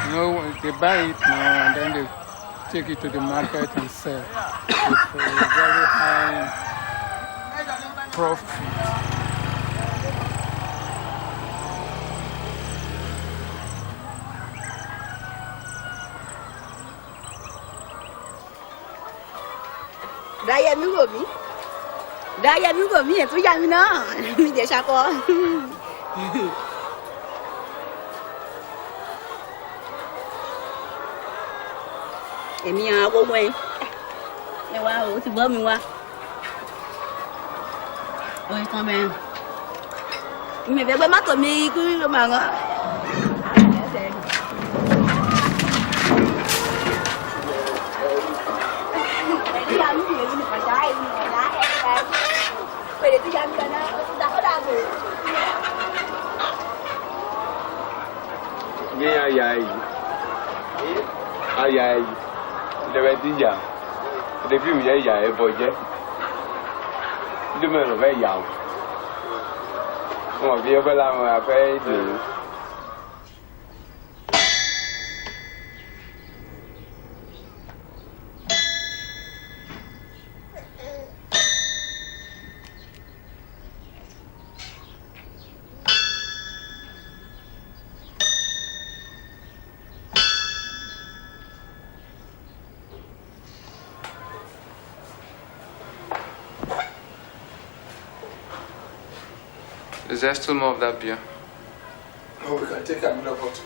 You know, they buy it now and then they take it to the market and sell with a very high profit. Daya mi go mi e tu ya mi na mi je sa ko. Èmi àwọn ọmọ ẹ wá o ti gbọ́ mi wá oye kan bẹ́ẹ̀ mi fẹ́ gbé mọ́tò mi kú ló máa ń Ayai. Leventinha. The view, yeah, boy, yeah. The man of a young. Oh, the other lamb, I paid you. Is there still more of that beer? No, we can take another bottle.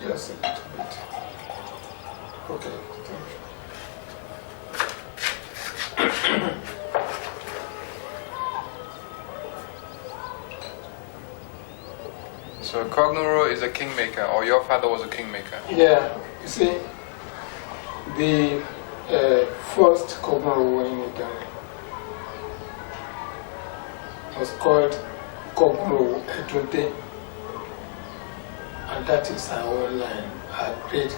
Just a little bit. Okay, thank you. So Cognoro is a kingmaker, or your father was a kingmaker? Yeah, you see, the first Cognoro in Italy was called Cognoro Etunte, and that is our own line, our great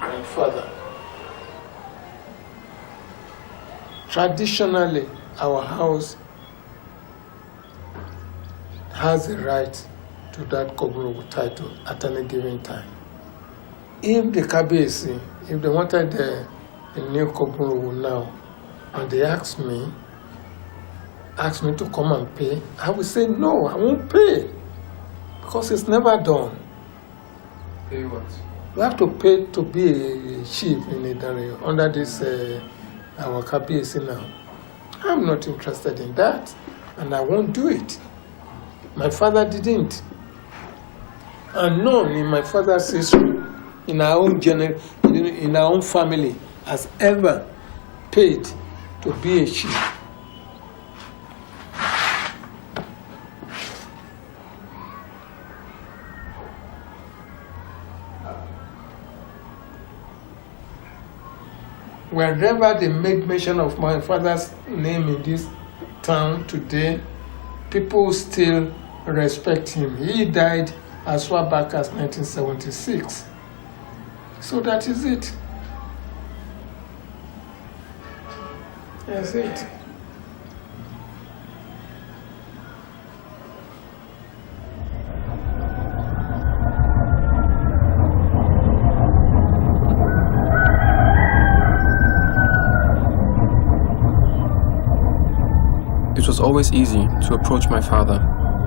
grandfather. Traditionally, our house has a right to that Kognoro title at any given time. If the Kabesi, if they wanted a new Kognoro now, and they asked me to come and pay, I would say no, I won't pay, because it's never done. Pay what? You have to pay to be a chief in Idari under this our Kabesi now. I'm not interested in that, and I won't do it. My father didn't. And none in my father's history, in our own generation, in our own family has ever paid to be a chief. Wherever they make mention of my father's name in this town today, people still respect him. He died as far back as 1976. So that is it. That's it. It was always easy to approach my father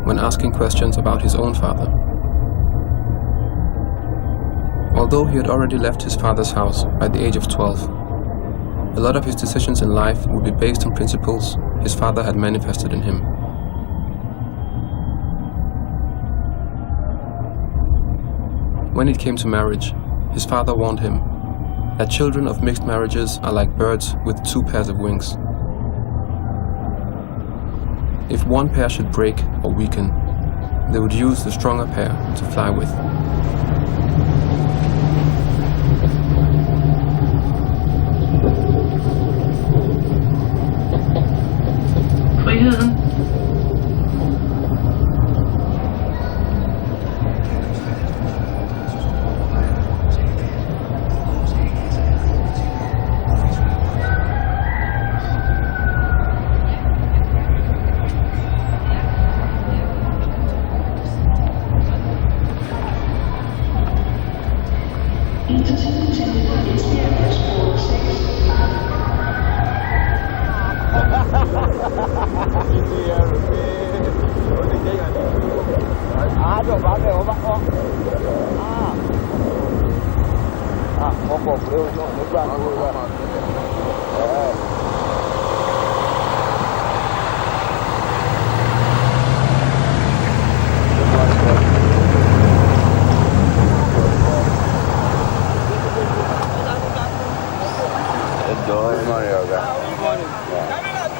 when asking questions about his own father. Although he had already left his father's house by the age of 12, a lot of his decisions in life would be based on principles his father had manifested in him. When it came to marriage, his father warned him that children of mixed marriages are like birds with 2 pairs of wings. If one pair should break or weaken, they would use the stronger pair to fly with. Friheden.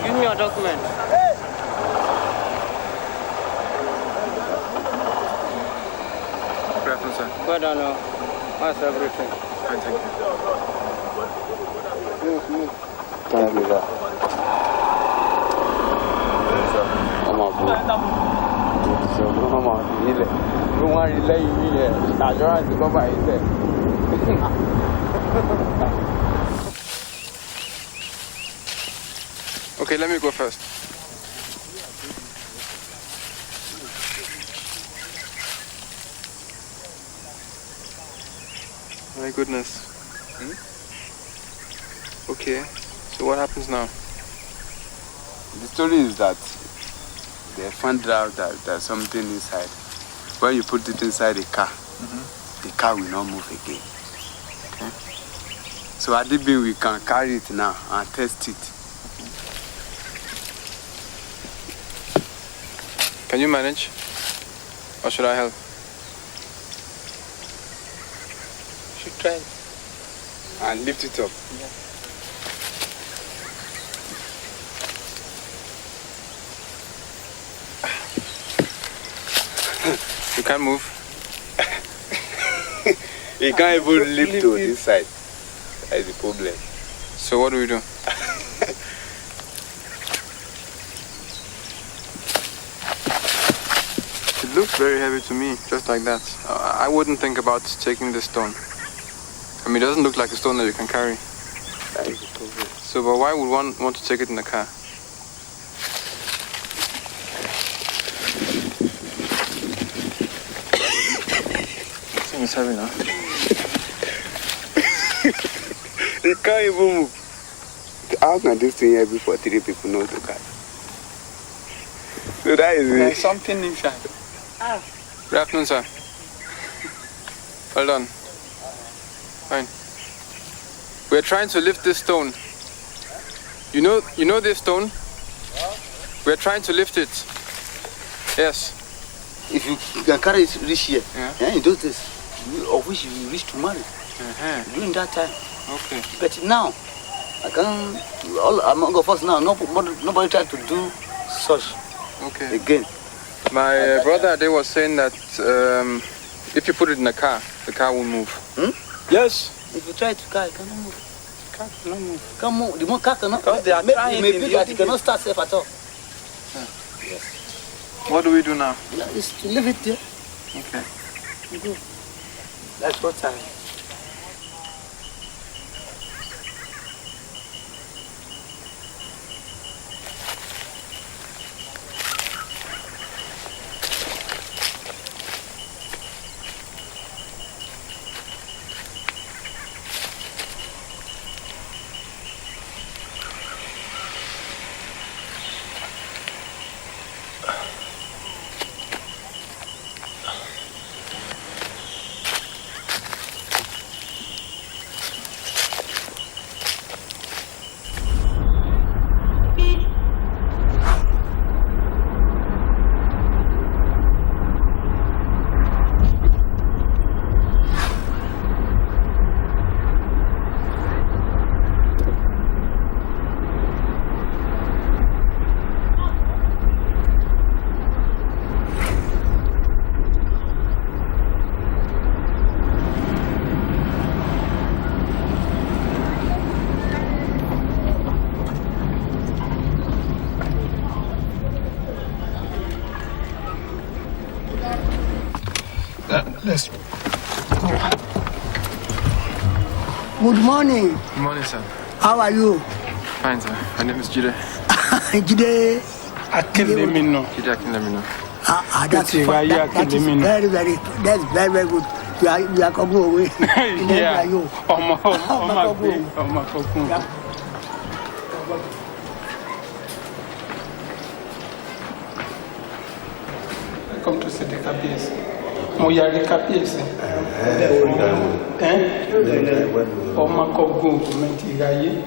Give me your document. Good afternoon, sir. Good afternoon. How's everything? Fine, thank you. Thank you, sir. Come on, bro. Come on, you want to relay me here. Assurance to come by here. Okay, let me go first. My goodness. Okay, so what happens now? The story is that they found out that there's something inside. When you put it inside the car will not move again. Okay? So at the bin we can carry it now and test it. Can you manage? Or should I help? Should try. And lift it up. Yeah. You can't move. You can't even lift to this side. That is the problem. So what do we do? It looks very heavy to me, just like that. I wouldn't think about taking this stone. I mean, it doesn't look like a stone that you can carry. That is the problem. So, but why would one want to take it in the car? This thing is heavy now. You can't even move. How can this thing heavy for 3 people not to carry? So that is There's it. something inside. Good afternoon, sir. Well done. Fine. We're trying to lift this stone. You know this stone? We're trying to lift it. Yes. If you can carry it reach here, yeah. In those days, of which you reach to marry. during that time. Okay. But now, among of us now, nobody tried to do such again. My brother, they was saying that if you put it in a car, the car will move. Yes. If you try to car, it cannot move. Car cannot move. Can't move. The more car cannot. Because they are trying. Maybe that it cannot start safe at all. Yes. What do we do now? It's to leave it there. Okay. Good. That's what time. Let's go. Good morning. Good morning, sir. How are you? Fine, sir. My name is Jide. Jide. Akinlemino. Jide Akinlemino. That's fine. That is that's very good. You are coming away. Yeah. Come to see the capies. Moyari capies. Oma kogu mentigaye.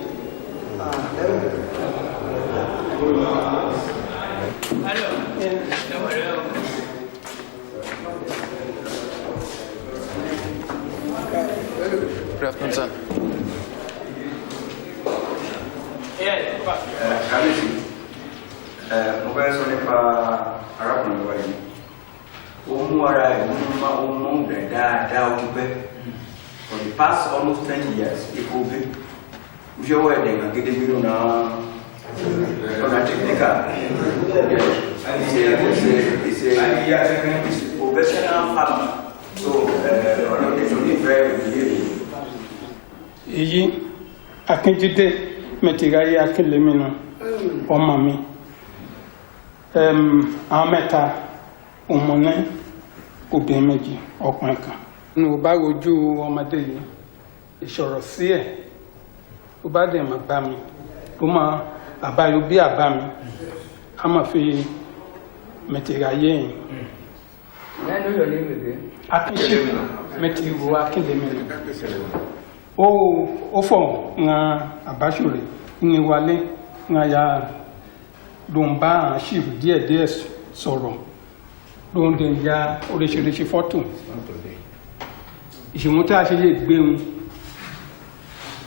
Good afternoon, sir. Kabisi, mo fẹ́ sọ nípa arákùnrin wa yìí. Ó mú ara ẹ̀ mú rẹ̀ dáadáa ó pẹ́. For the past almost 20 years, ikú bí. Iṣẹ́ wọ̀ ẹ̀dẹ̀ kan gédé bí lónà ọ̀nà technical. It's a professional farmer. So, ọ̀nà ìṣòro ìfẹ́ ìwé. Èyí Akínjídé Mẹtìráyé Akínlémínú ọmọ mi. Àwọn mẹ́ta òmùnẹ́ obìnrin méjì ọkùnrin kan. Ní o bá rojú ọmọdé yìí, ìṣòro sí ẹ̀, ó bá dẹ̀ máa bá mi, ó máa àbáyọ bí àbá mi, a máa fi Mẹtìráyé yìí. Lẹ́nu yọ̀ ní ìwé. Akínṣe Mẹtìráyé Akínlémínú. Ó fọ̀ ŋa àbáṣòrè ní wálé ŋa ya ló ń bá àwọn ṣìf díẹ̀díẹ̀ sọ̀rọ̀ ló ń dẹ̀ ya oríṣiríṣi fọ́tò ìṣòwò tí a ṣe lè gbéhun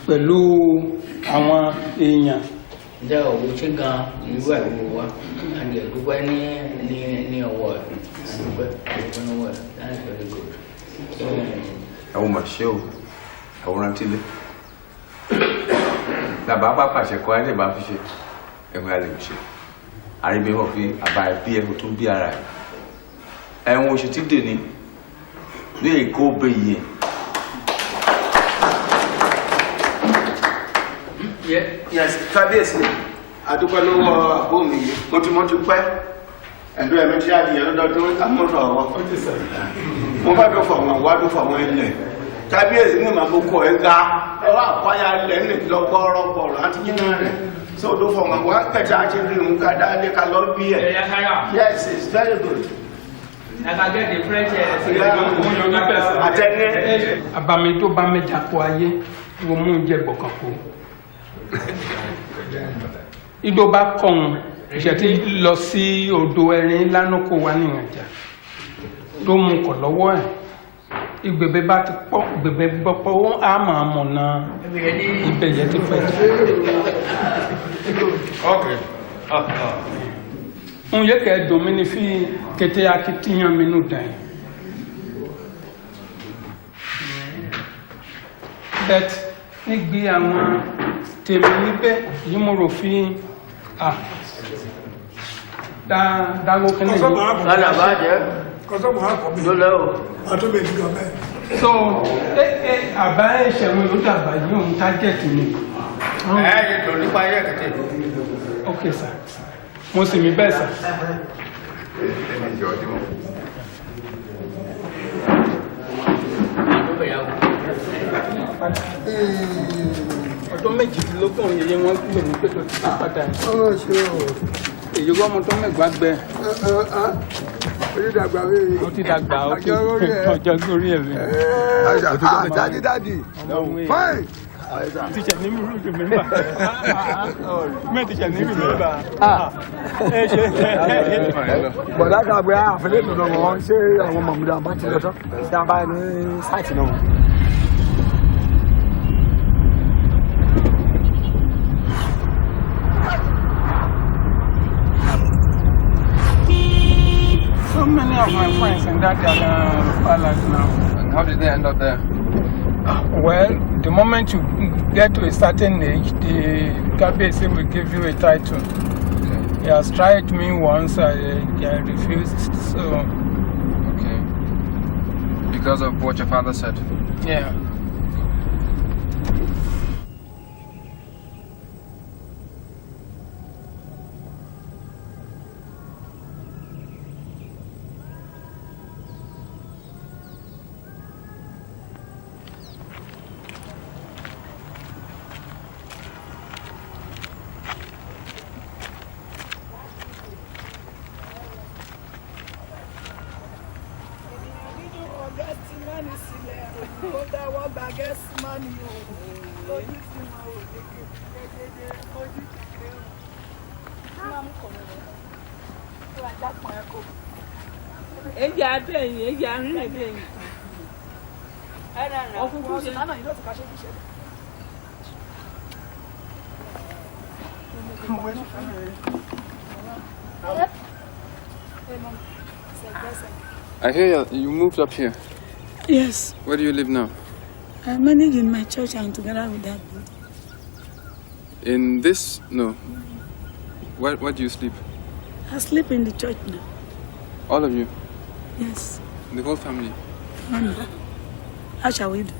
pẹ̀lú àwọn èèyàn. Ǹjẹ́ òwò ṣe gan irú ẹ̀wò wa àti ẹ̀dúpẹ́ ní ọwọ́ ẹ̀ ẹ̀dúpẹ́ ní ọwọ́ ẹ̀ that's very good. Àwọn ọmọ ṣé o àwòrán tílé bàbá bá pàṣẹ kọ ayé bá fi ṣe ẹgbẹ́ alẹ́ mi ṣe àríbí hàn pé àbá ẹbí ẹ tó bí ara ẹ ẹ̀wọ̀n oṣù tí dè ní ní èkó bẹ yìí ẹ. Yes, kábíyèsí adúpẹ́ lọ́wọ́ àbó mi yìí mo ti pẹ́ ẹ̀dọ́ ẹ̀mí tí a di ẹ̀rọ dọ́dún amúṣọ ọ̀wọ́ mo bá dún fọ̀wọ́n wádùn fọ̀wọ́n ilẹ̀ kábíyèsí ní ìmàbókò ẹ̀ ga ẹwà àpáyà ilẹ̀ ní lọ́gbọ́rọ̀gbọ̀rọ̀ àti yínà rẹ̀ so do fọ̀wọ́n wá pẹ̀tà àti rí òun ká dálé ká lọ bí ẹ̀. Yes, it's very good. Àbàmì tó bá mẹ́ta kó ayé wo mú jẹ gbọ̀kan kó. Ìdó bá kọ̀hún ìṣẹ̀tí lọ sí odò ẹ̀rín lánàá kó wá ní ìrìnàjà tó mú kọ̀ lọ́wọ́ ẹ̀ ìgbèbè bá ti pọ̀ ìgbèbè gbọ́pọ̀ ó á máa mọ̀ náà ibẹ̀ yẹn ti fẹ́ jù. n yẹ kẹ́ dùn mí ní fi kété akitiyan mi nù dàn yín. bẹ́ẹ̀ nígbì àwọn tèmi níbẹ̀ yìí mo rò fi dáwọ́ kí ni yìí. lálẹ́ àbájẹ́ kọ́sọ́mù àkọ́bí ló lẹ́wọ̀ àtúbẹ̀ ìdíjọ bẹ́ẹ̀. so àbá ìṣẹ̀wọ̀n yóò dàgbà yìí òun tájẹ̀tì ni. ẹ ẹ tó nípa ayé kẹtẹ. ok sir mo sì mí bẹ́ẹ̀ sir. ọdún méjìdínlógún yẹyẹ wọn gbé ní pé tó ti ṣe padà èyí wọn mo tó mẹgbàá gbẹ. ó ti dàgbà wéyí. ó ti dàgbà ó ti ọjọ́ lórí ẹ̀ mi. dádì fine. Teacher name you remember. Me teacher name you remember. Bọ̀dá dàgbé àfẹ́lẹ́ tó lọ wọ́n ṣé àwọn mọ̀mọ́dé àbá ti lọ tán tí a bá ní sáìtì náà. So many of my friends in that palace now. And how did they end up there? Well, the moment you get to a certain age, the Kabiyesi will give you a title. Okay. He has tried me once, I refused, so... Okay. Because of what your father said? Yeah. I hear you moved up here. Yes. Where do you live now? I manage in my church and together with that. In this? No. Where do you sleep? I sleep in the church now. All of you? Yes. The whole family? No. How shall we do?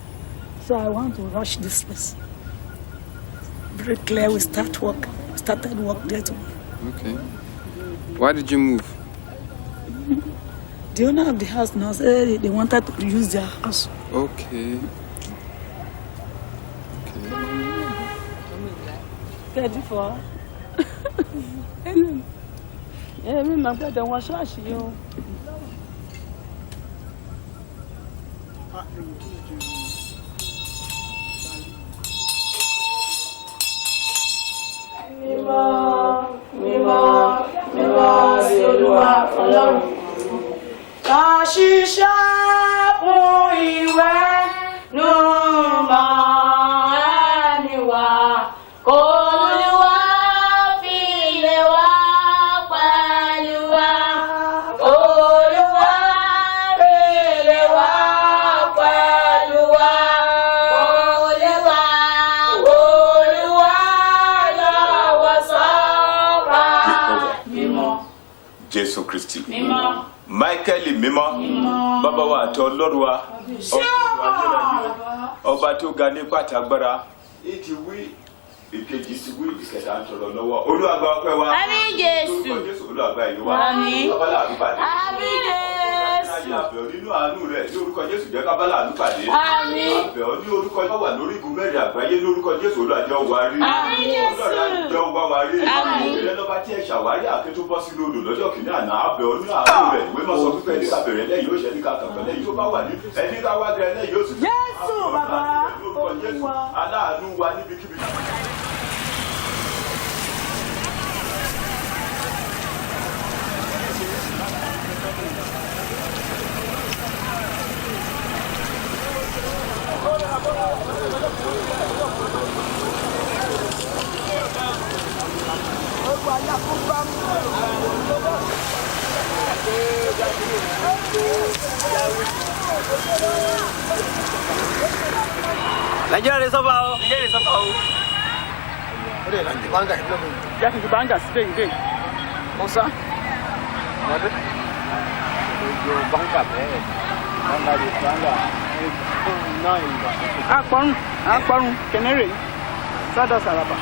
So I want to rush this place. Very clear, we started work there too. Okay. Why did you move? The owner of the house now said they wanted to use their house. Okay. Ready for? Yeah, me, my brother was you. Mímọ́ sí Olúwa Ọlọ́run. Ká ṣiṣẹ́ fún ìwẹ́ nù mọ́ ẹni wá. Olúwa fi lé wa pẹ̀lú wa. Olúwa fi lé wa pẹ̀lú wa. Olúwa lọ́wọ́ sọ́ra. Mímọ́. Jésù Kristi. Mímọ́. Michael mímọ́. Bàbá wa àti Ọlọ́run wa. Ọba tó ga ní pàtàgbára. Ìtì wí ìkejì ti wí ìkẹta ń sọ̀rọ̀ lọ́wọ́. Olúwa gba ọpẹ́ wa. Àmín Jésù. Olúwa Jésù Olúwa gba ìlú wa. Àmín. Kábàlà àlùpàdé. Àmín Jésù. Àbẹ̀ nínú àánú rẹ̀ ní orúkọ Jésù jẹ́ kábàlà àlùpàdé. Àmín. Àbẹ̀ ní orúkọ tó wà lórí igun mẹ́rin àgbáyé lórúkọ Jésù Olúwa jẹ́ wá rí. Àmín Jésù. Olúwa jẹ́ wá wá rí. Àmín. Ìrẹ́lọ́ba tí ẹ ṣàwárí àkẹ́tù bọ́ sínú odò lọ́jọ́ kìíní àná àbẹ̀ ní àánú rẹ̀ ìwé mọ̀ sọ pípẹ́ ní kàbẹ̀rẹ̀ lẹ́yìn ó ṣẹ́ ní kàkàkọ̀ lẹ́yìn tó bá wà ní ẹni ká wá gẹ lẹ́yìn ó sì fi. Jésù bàbá. Lórúkọ Jésù aláàánú wa níbikíbi. Nigeria is over. Nigeria is over. What is it? Banga. Just the banga stay again. Mosa. What? Your banga there. Banga is banga. Akpon, Canary. Sada Saraba.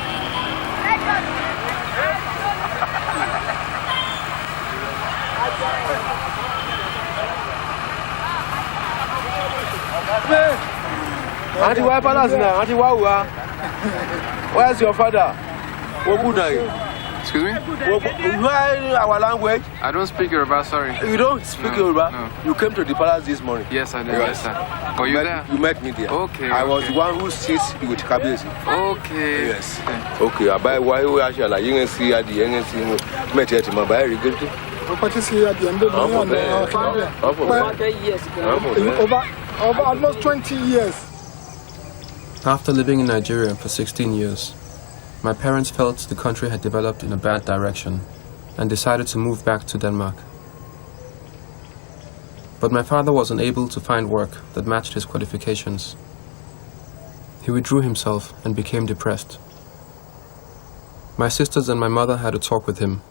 Auntie, why palace now? Auntie, why? Where's your father? Excuse me? Where our language? I don't speak Yoruba, sorry. You don't speak Yoruba? No. You came to the palace this morning? Yes, I did. Yes, sir. Oh, you there? You met me there. Okay. I was the one who sits with Kabiyesi. Okay. Yes. Okay, about why we actually you can see at the end, met at my very good. What is here at the end of the over almost 20 years. After living in Nigeria for 16 years, my parents felt the country had developed in a bad direction and decided to move back to Denmark. But my father was unable to find work that matched his qualifications. He withdrew himself and became depressed. My sisters and my mother had a talk with him.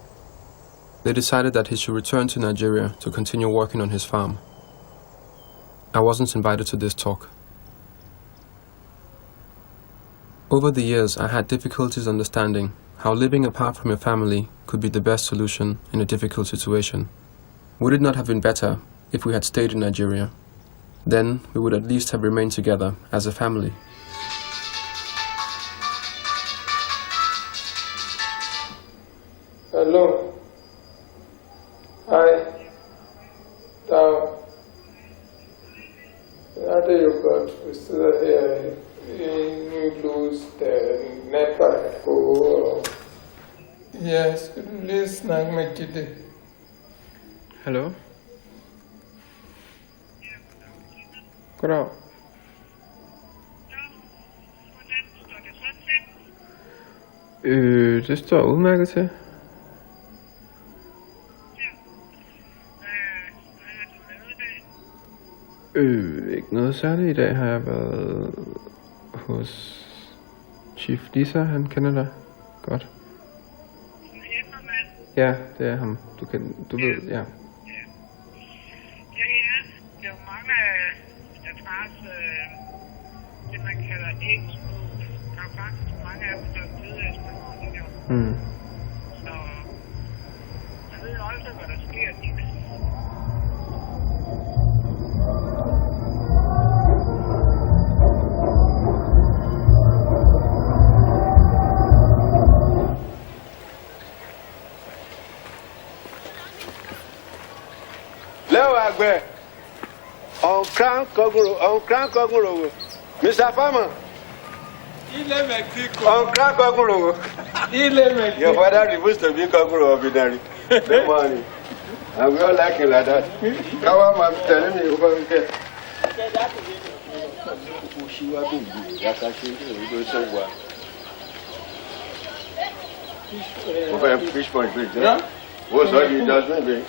They decided that he should return to Nigeria to continue working on his farm. I wasn't invited to this talk. Over the years, I had difficulties understanding how living apart from your family could be the best solution in a difficult situation. Would it not have been better if we had stayed in Nigeria? Then we would at least have remained together as a family. Hello. Hi. Down. After you got, we still here. You lose the NEPA go. Yes, please not make it. Hello? Goddag. Det står udmærket til. Ikke noget særligt. I dag har jeg været hos Chief Lisa, han kender dig godt. Ja, det er ham. Du ved, ja. Det er jo mange af fars, det man kalder ægsmod. Der er faktisk mange af dem, der er døde af små. Så jeg ved aldrig, hvad der sker i det. On crank Koguro. Mr. Farmer. On crank Koguro. Your father refused to be Koguro ordinary. No money. And we all like it like that. Come on, I'm telling you over here. Over fish point bridge, yeah? What's all you does, maybe?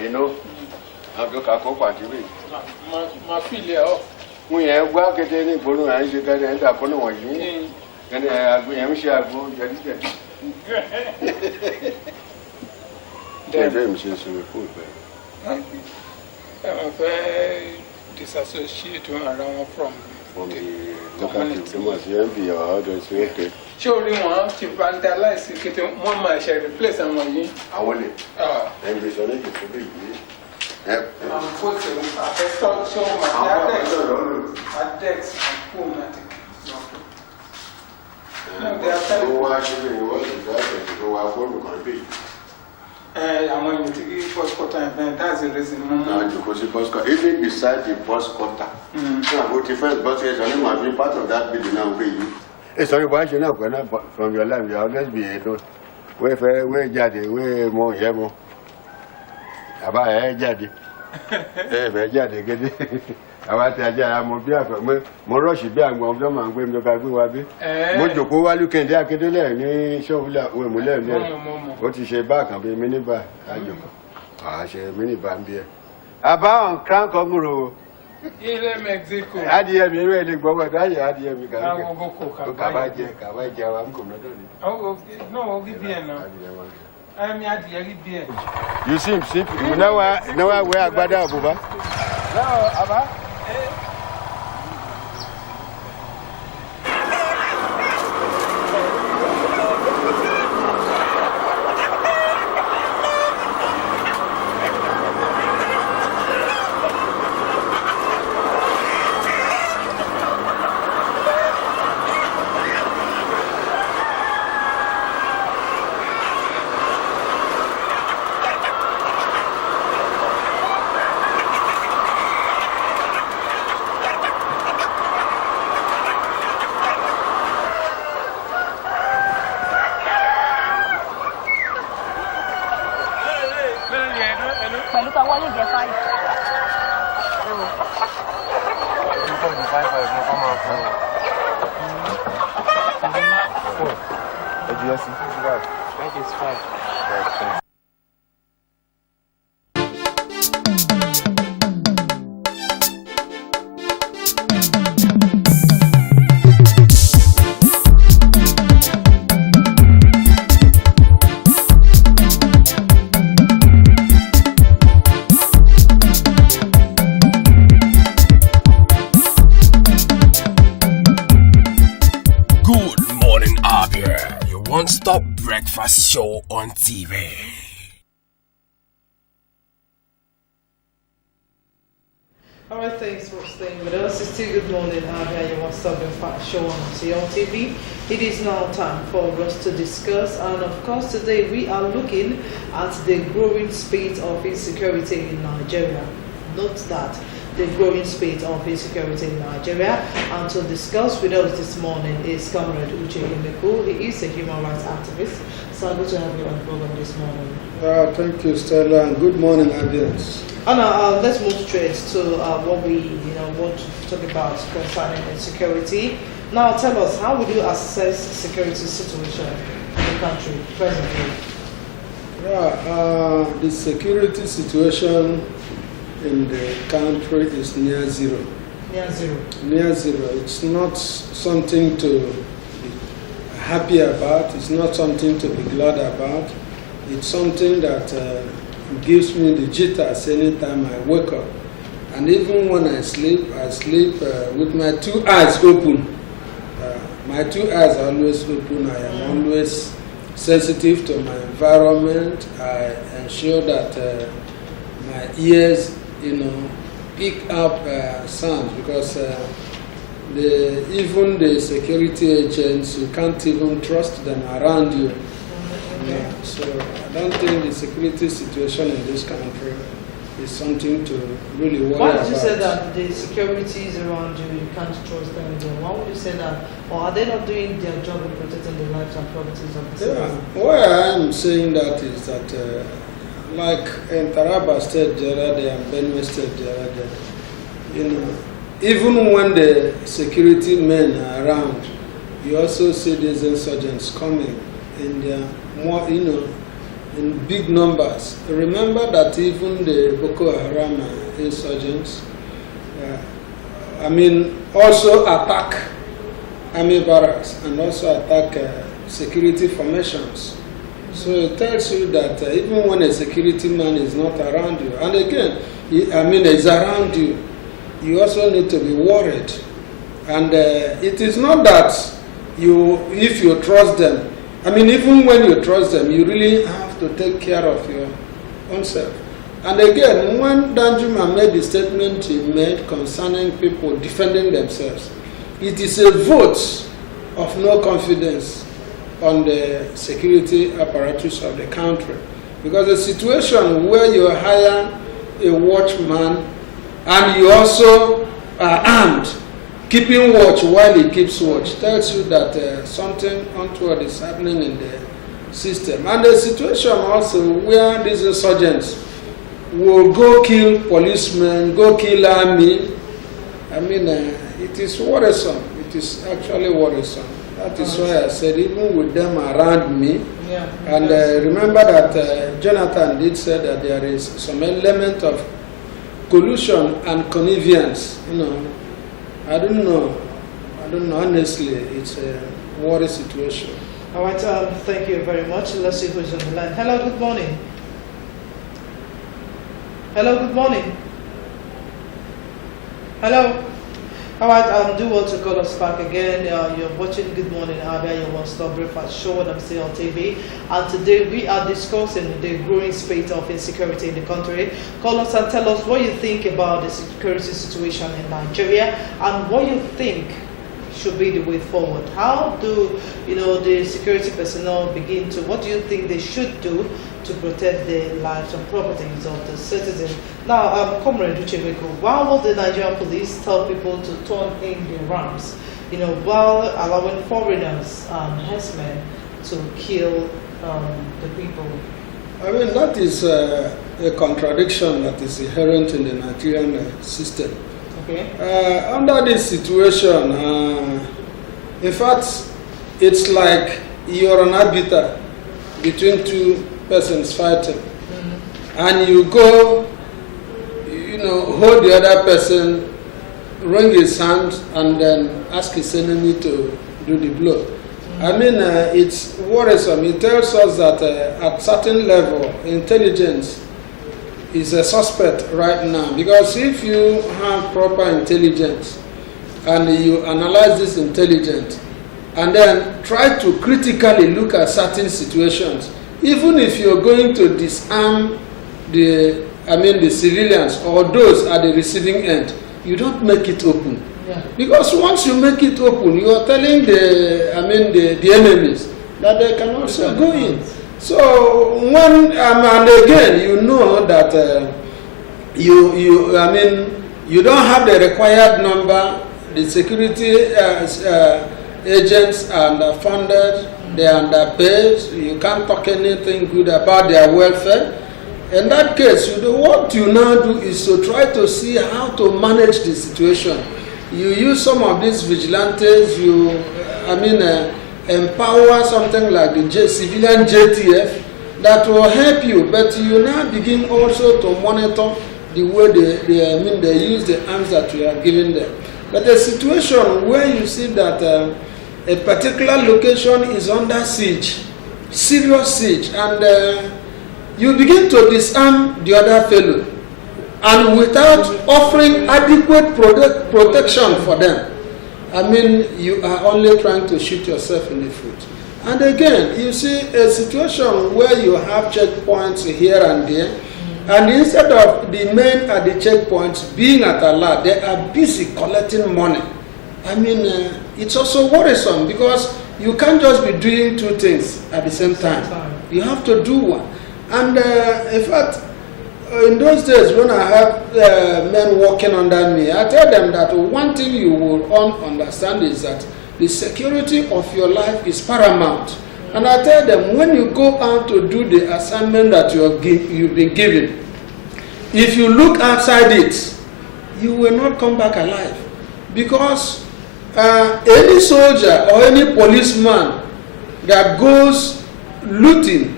You know, I'm going to go back to me. My filial. We have worked at any Bulu and you can end up on one. And I'm sure I'll go to the dreams is food. I'm very disassociated around from the community or others. Okay. Surely one to vandalize it, one might share the place and money. I want it. And we shall make it to be. I'm putting a stock show my decks and pneumatic. No, they are telling why should we want to go out for the country? I'm going to give first quarter event. That's the reason. No, because the post quarter, even beside the post quarter, go to first bus station, might be part of that building now. It's only why you know from your life, you always be alone. Where Jadi, where more Yamo. About a Jadi. Eh, Jadi, get it. About a Jadi, Moroshi, Biang, one of them, and Wim the Babu Wabi. Mojo, while you can jack it, and show that when we learn what you say back and be minibar. I say minibar beer. About crank Oguru. Ile Mexico. Adìẹ mi rẹ̀ lè gbọ́ wọ́n dáyé adìẹ mi kàwé. Káwọ́ kókó kàwá jẹ wa kò lọ́dọ̀ ni. No, give me now. I mean, adìẹ give me. You see, you know where agbada abuba? No, Aba. Pẹ̀lú tọwọ́ yóò jẹ́ 5. I think it's 5. Good morning, Abia. Your one-stop breakfast show on TV. Alright, thanks for staying with us. It's still Good Morning, Abia, your one-stop breakfast show on TV. It is now time for us to discuss, and of course today we are looking at the growing spate of insecurity in Nigeria. Note that the growing spate of insecurity in Nigeria. And to discuss with us this morning is Comrade Uche Imeku. He is a human rights activist. So good to have you on the program this morning. Thank you, Stella, and good morning, Abians. And let's move straight to what we want to talk about concerning insecurity. Now, tell us, how would you assess security situation in the country presently? The security situation in the country is near zero. Near zero. Near zero. It's not something to be happy about. It's not something to be glad about. It's something that gives me the jitters anytime I wake up. And even when I sleep with my 2 eyes open. My 2 eyes are always open. I am always sensitive to my environment. I ensure that my ears pick up sounds, because even the security agents, you can't even trust them around you. So I don't think the security situation in this country is something to really worry about. Why did you say that the securities around you, you can't trust them again? Why would you say that? Or are they not doing their job in protecting the lives and properties of the citizens? Why I'm saying that is that like in Taraba State the other day and Benue State the other day, even when the security men are around, you also see these insurgents coming in their more, in big numbers. Remember that even the Boko Haram insurgents, also attack army barracks and also attack security formations. So it tells you that even when a security man is not around you, and again, is around you, you also need to be worried. And it is not that if you trust them, even when you trust them, you really have to take care of your own self. And again, when Danjuma made the statement he made concerning people defending themselves, it is a vote of no confidence on the security apparatus of the country. Because the situation where you hire a watchman and you also are armed, keeping watch while he keeps watch, tells you that something untoward is happening in the system. And the situation also where these insurgents will go kill policemen, go kill army, it is worrisome. It is actually worrisome. That is why I said, even with them around me, and remember that Jonathan did say that there is some element of collusion and connivance. I don't know. Honestly, it's a worry situation. All right, thank you very much. Let's see who's on the line. Hello, good morning. Hello, good morning. Hello. All right, do want to call us back again. You're watching Good Morning Abia, your one-stop breakfast show on TV. And today we are discussing the growing spate of insecurity in the country. Call us and tell us what you think about the security situation in Nigeria and what you think should be the way forward. How do the security personnel begin to? What do you think they should do to protect the lives and properties of the citizens? Now, Comrade Uchemeko, why will the Nigerian police tell people to turn in their arms? While allowing foreigners and herdsmen to kill the people. I mean, that is a contradiction that is inherent in the Nigerian system. Okay. Under this situation, in fact, it's like you're an arbiter between two persons fighting, and you go, hold the other person, wring his hand, and then ask his enemy to do the blow. I mean, it's worrisome. It tells us that at certain level, intelligence is a suspect right now, because if you have proper intelligence and you analyze this intelligence and then try to critically look at certain situations, even if you're going to disarm the civilians or those at the receiving end, you don't make it open. Yeah. Because once you make it open, you are telling the enemies that they can also go in. So when and again, you know that you don't have the required number. The security agents are underfunded. They are underpaid. You can't talk anything good about their welfare. In that case, what you now do is to try to see how to manage the situation. You use some of these vigilantes. Empower something like the civilian JTF that will help you, but you now begin also to monitor the way they use the arms that you are giving them. But a situation where you see that a particular location is under siege, serious siege, and you begin to disarm the other fellow, and without offering adequate protection for them, you are only trying to shoot yourself in the foot. And again, you see a situation where you have checkpoints here and there, and instead of the men at the checkpoints being at alert, they are busy collecting money. It's also worrisome because you can't just be doing two things at the same time. You have to do one. And in fact, in those days when I have men working under me, I tell them that one thing you will understand is that the security of your life is paramount. And I tell them, when you go out to do the assignment that you've been given, if you look outside it, you will not come back alive. Because any soldier or any policeman that goes looting,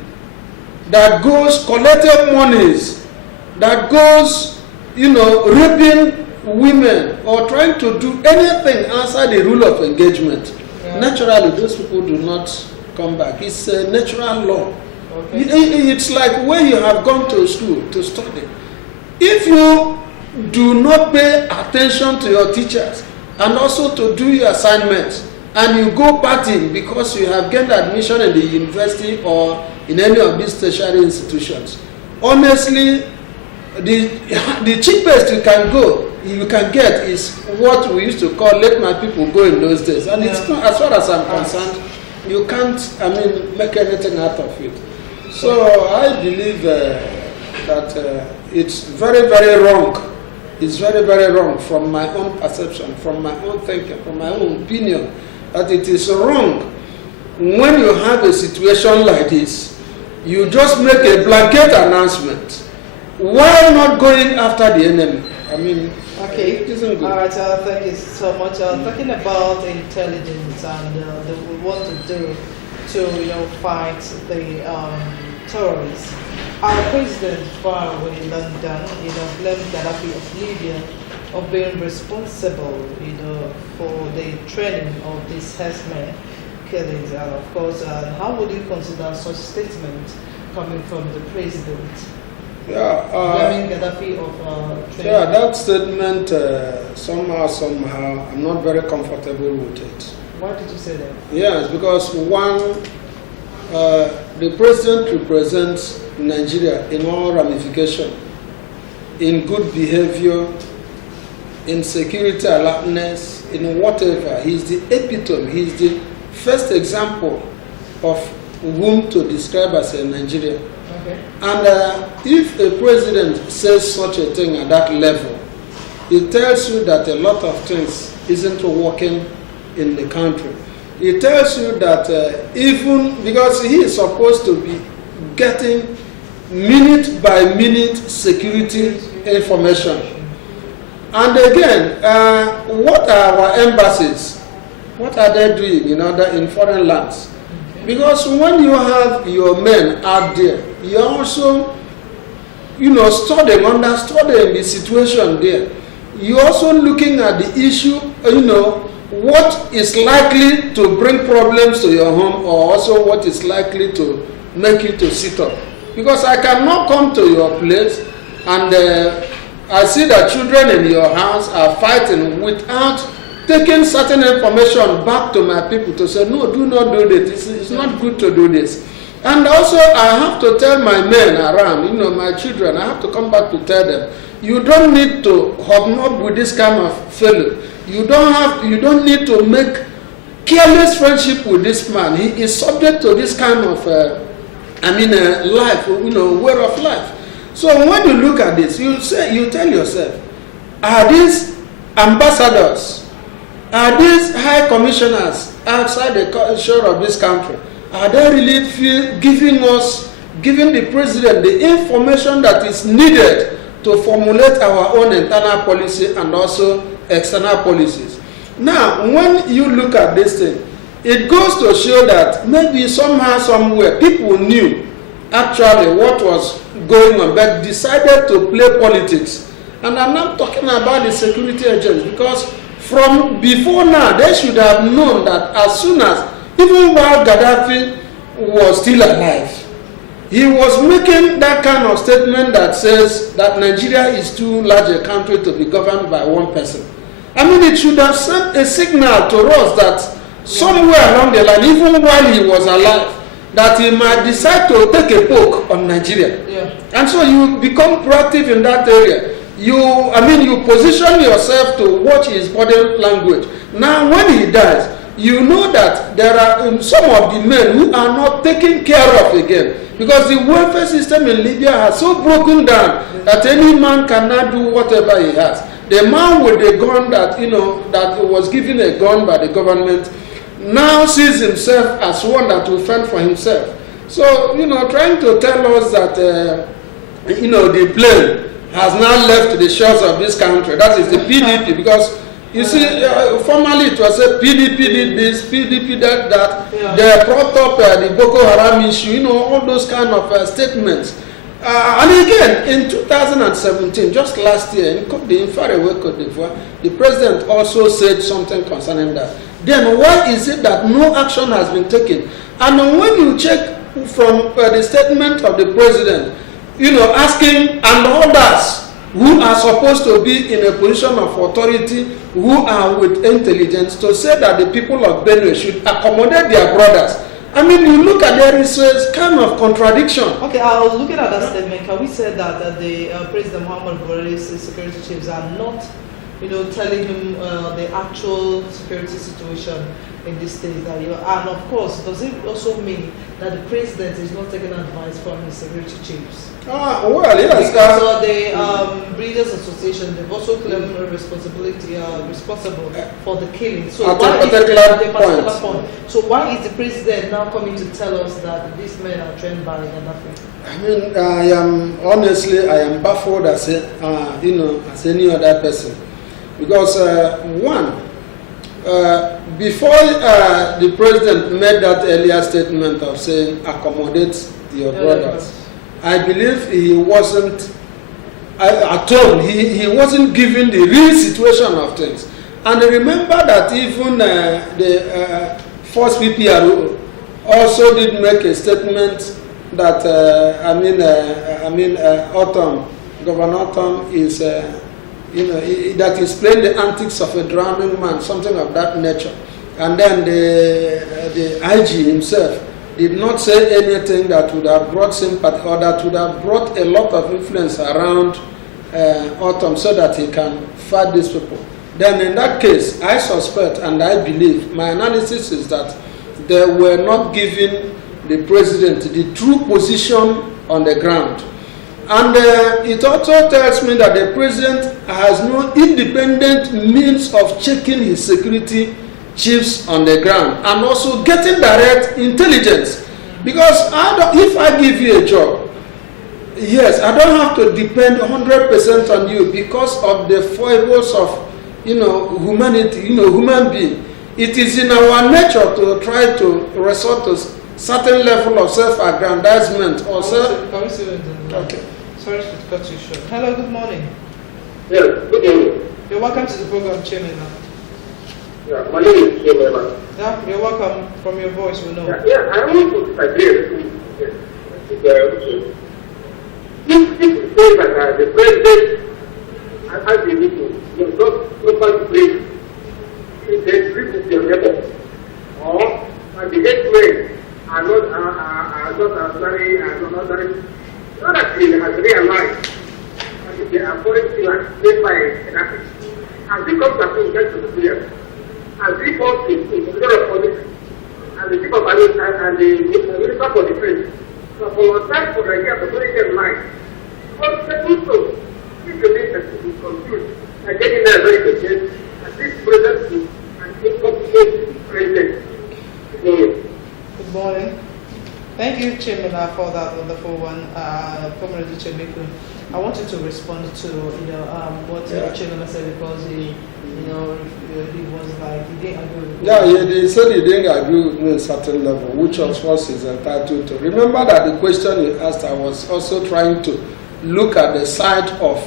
that goes collecting monies, that goes, raping women or trying to do anything outside the rule of engagement, naturally those people do not come back. It's a natural law. Okay. It's like when you have gone to school to study. If you do not pay attention to your teachers and also to do your assignments, and you go partying because you have gained admission in the university or in any of these tertiary institutions, honestly, the cheapest you can get is what we used to call let my people go in those days. And it's not, as far as I'm concerned, you can't make anything out of it. So I believe that it's very, very wrong. It's very, very wrong from my own perception, from my own thinking, from my own opinion, that it is wrong when you have a situation like this, you just make a blanket announcement. Why not going after the enemy? Okay. It isn't good. All right, thank you so much. Talking about intelligence and what we want to do to, fight the terrorists. Our president far away in London, blamed Gaddafi of Libya of being responsible, for the training of these herdsmen killings. And of course, how would you consider such statement coming from the president? Blaming Gaddafi of training. Yeah, that statement somehow, I'm not very comfortable with it. Why did you say that? Yes, because one, the president represents Nigeria in all ramifications, in good behavior, in security alertness, in whatever. He's the epitome, he's the first example of whom to describe as a Nigerian. Okay. And if a president says such a thing at that level, it tells you that a lot of things isn't working in the country. It tells you that even because he is supposed to be getting minute by minute security information. And again, what are our embassies? What are they doing in foreign lands? Because when you have your men out there, you are also, studying, understanding the situation there. You're also looking at the issue, what is likely to bring problems to your home, or also what is likely to make you to sit up. Because I cannot come to your place and I see that children in your house are fighting without taking certain information back to my people to say, no, do not do this. It's not good to do this. And also I have to tell my men around, my children, I have to come back to tell them, you don't need to hobnob with this kind of fellow. You don't need to make careless friendship with this man. He is subject to this kind of life, way of life. So when you look at this, you tell yourself, are these ambassadors, are these high commissioners outside the shore of this country, are they really giving the president the information that is needed to formulate our own internal policy and also external policies? Now, when you look at this thing, it goes to show that maybe somehow, somewhere, people knew actually what was going on, but decided to play politics. And I'm not talking about the security agents, because from before now, they should have known that as soon as, even while Gaddafi was still alive, he was making that kind of statement that says that Nigeria is too large a country to be governed by one person. I mean, it should have sent a signal to us that somewhere along the line, even while he was alive, that he might decide to take a poke on Nigeria. Yeah. And so you become proactive in that area. You position yourself to watch his body language. Now, when he dies, you know that there are some of the men who are not taken care of again, because the welfare system in Libya has so broken down that any man cannot do whatever he has. The man with the gun that was given a gun by the government now sees himself as one that will fend for himself. So, trying to tell us that, the blame has now left the shores of this country. That is the PDP, because, you see, formerly it was a PDP did this, PDP did that. Yeah. They brought up the Boko Haram issue, all those kind of statements. And again, in 2017, just last year, in faraway Cote d'Ivoire, the president also said something concerning that. Then why is it that no action has been taken? And when you check from the statement of the president, asking and others who are supposed to be in a position of authority, who are with intelligence, to say that the people of Benue should accommodate their brothers. I mean, you look at there, it's a kind of contradiction. Okay, I was looking at that statement. Can we say that the President Muhammad Buhari's security chiefs are not, telling him the actual security situation in this state? And of course, does it also mean that the president is not taking advice from his security chiefs? Well, yes. Because the Breeders Association, they've also claimed responsible for the killing. So at why a particular point? So why is the president now coming to tell us that these men are trained by Gaddafi? I mean, I am baffled as as any other person, because before the president made that earlier statement of saying accommodate your brothers. I believe he wasn't at all. He wasn't given the real situation of things. And remember that even the first PPRO also did make a statement that Autumn, Governor Autumn is, that is playing the antics of a drowning man, something of that nature. And then the IG himself did not say anything that would have brought sympathy or that would have brought a lot of influence around Autumn so that he can fight these people. Then in that case, I suspect and I believe, my analysis is that they were not giving the president the true position on the ground. And it also tells me that the president has no independent means of checking his security chiefs on the ground and also getting direct intelligence. Because if I give you a job, yes, I don't have to depend 100% on you because of the foibles of humanity, human being. It is in our nature to try to resort to certain level of self-aggrandizement or Okay. Sorry to cut you short. Hello, good morning. Yes, good morning. You're welcome to the program, Chairman. Yeah, my name is Chairman. Yeah, you're welcome. From your voice, we know. Yeah, I want to agree with if you say that the president has the meeting, you not nobody place, they sleep with your neighbor, or the gateway are not very, not actually has realized that they are foreign killers made by an artist. As he comes up to get to the player, as he goes to the middle of police, and the chief of police and the minister for defense, so for time for Nigeria to bring them line, but the people, if the nation to be confused, and getting there very good, and this president and incompetent president. Good morning. Thank you, Chairman, for that wonderful one. Comrade Chemiku, I wanted to respond to what the Chairman said because he was like he didn't agree with me. Yeah, he said he didn't agree with me at a certain level, which of course is entitled to. Remember that the question you asked, I was also trying to look at the side of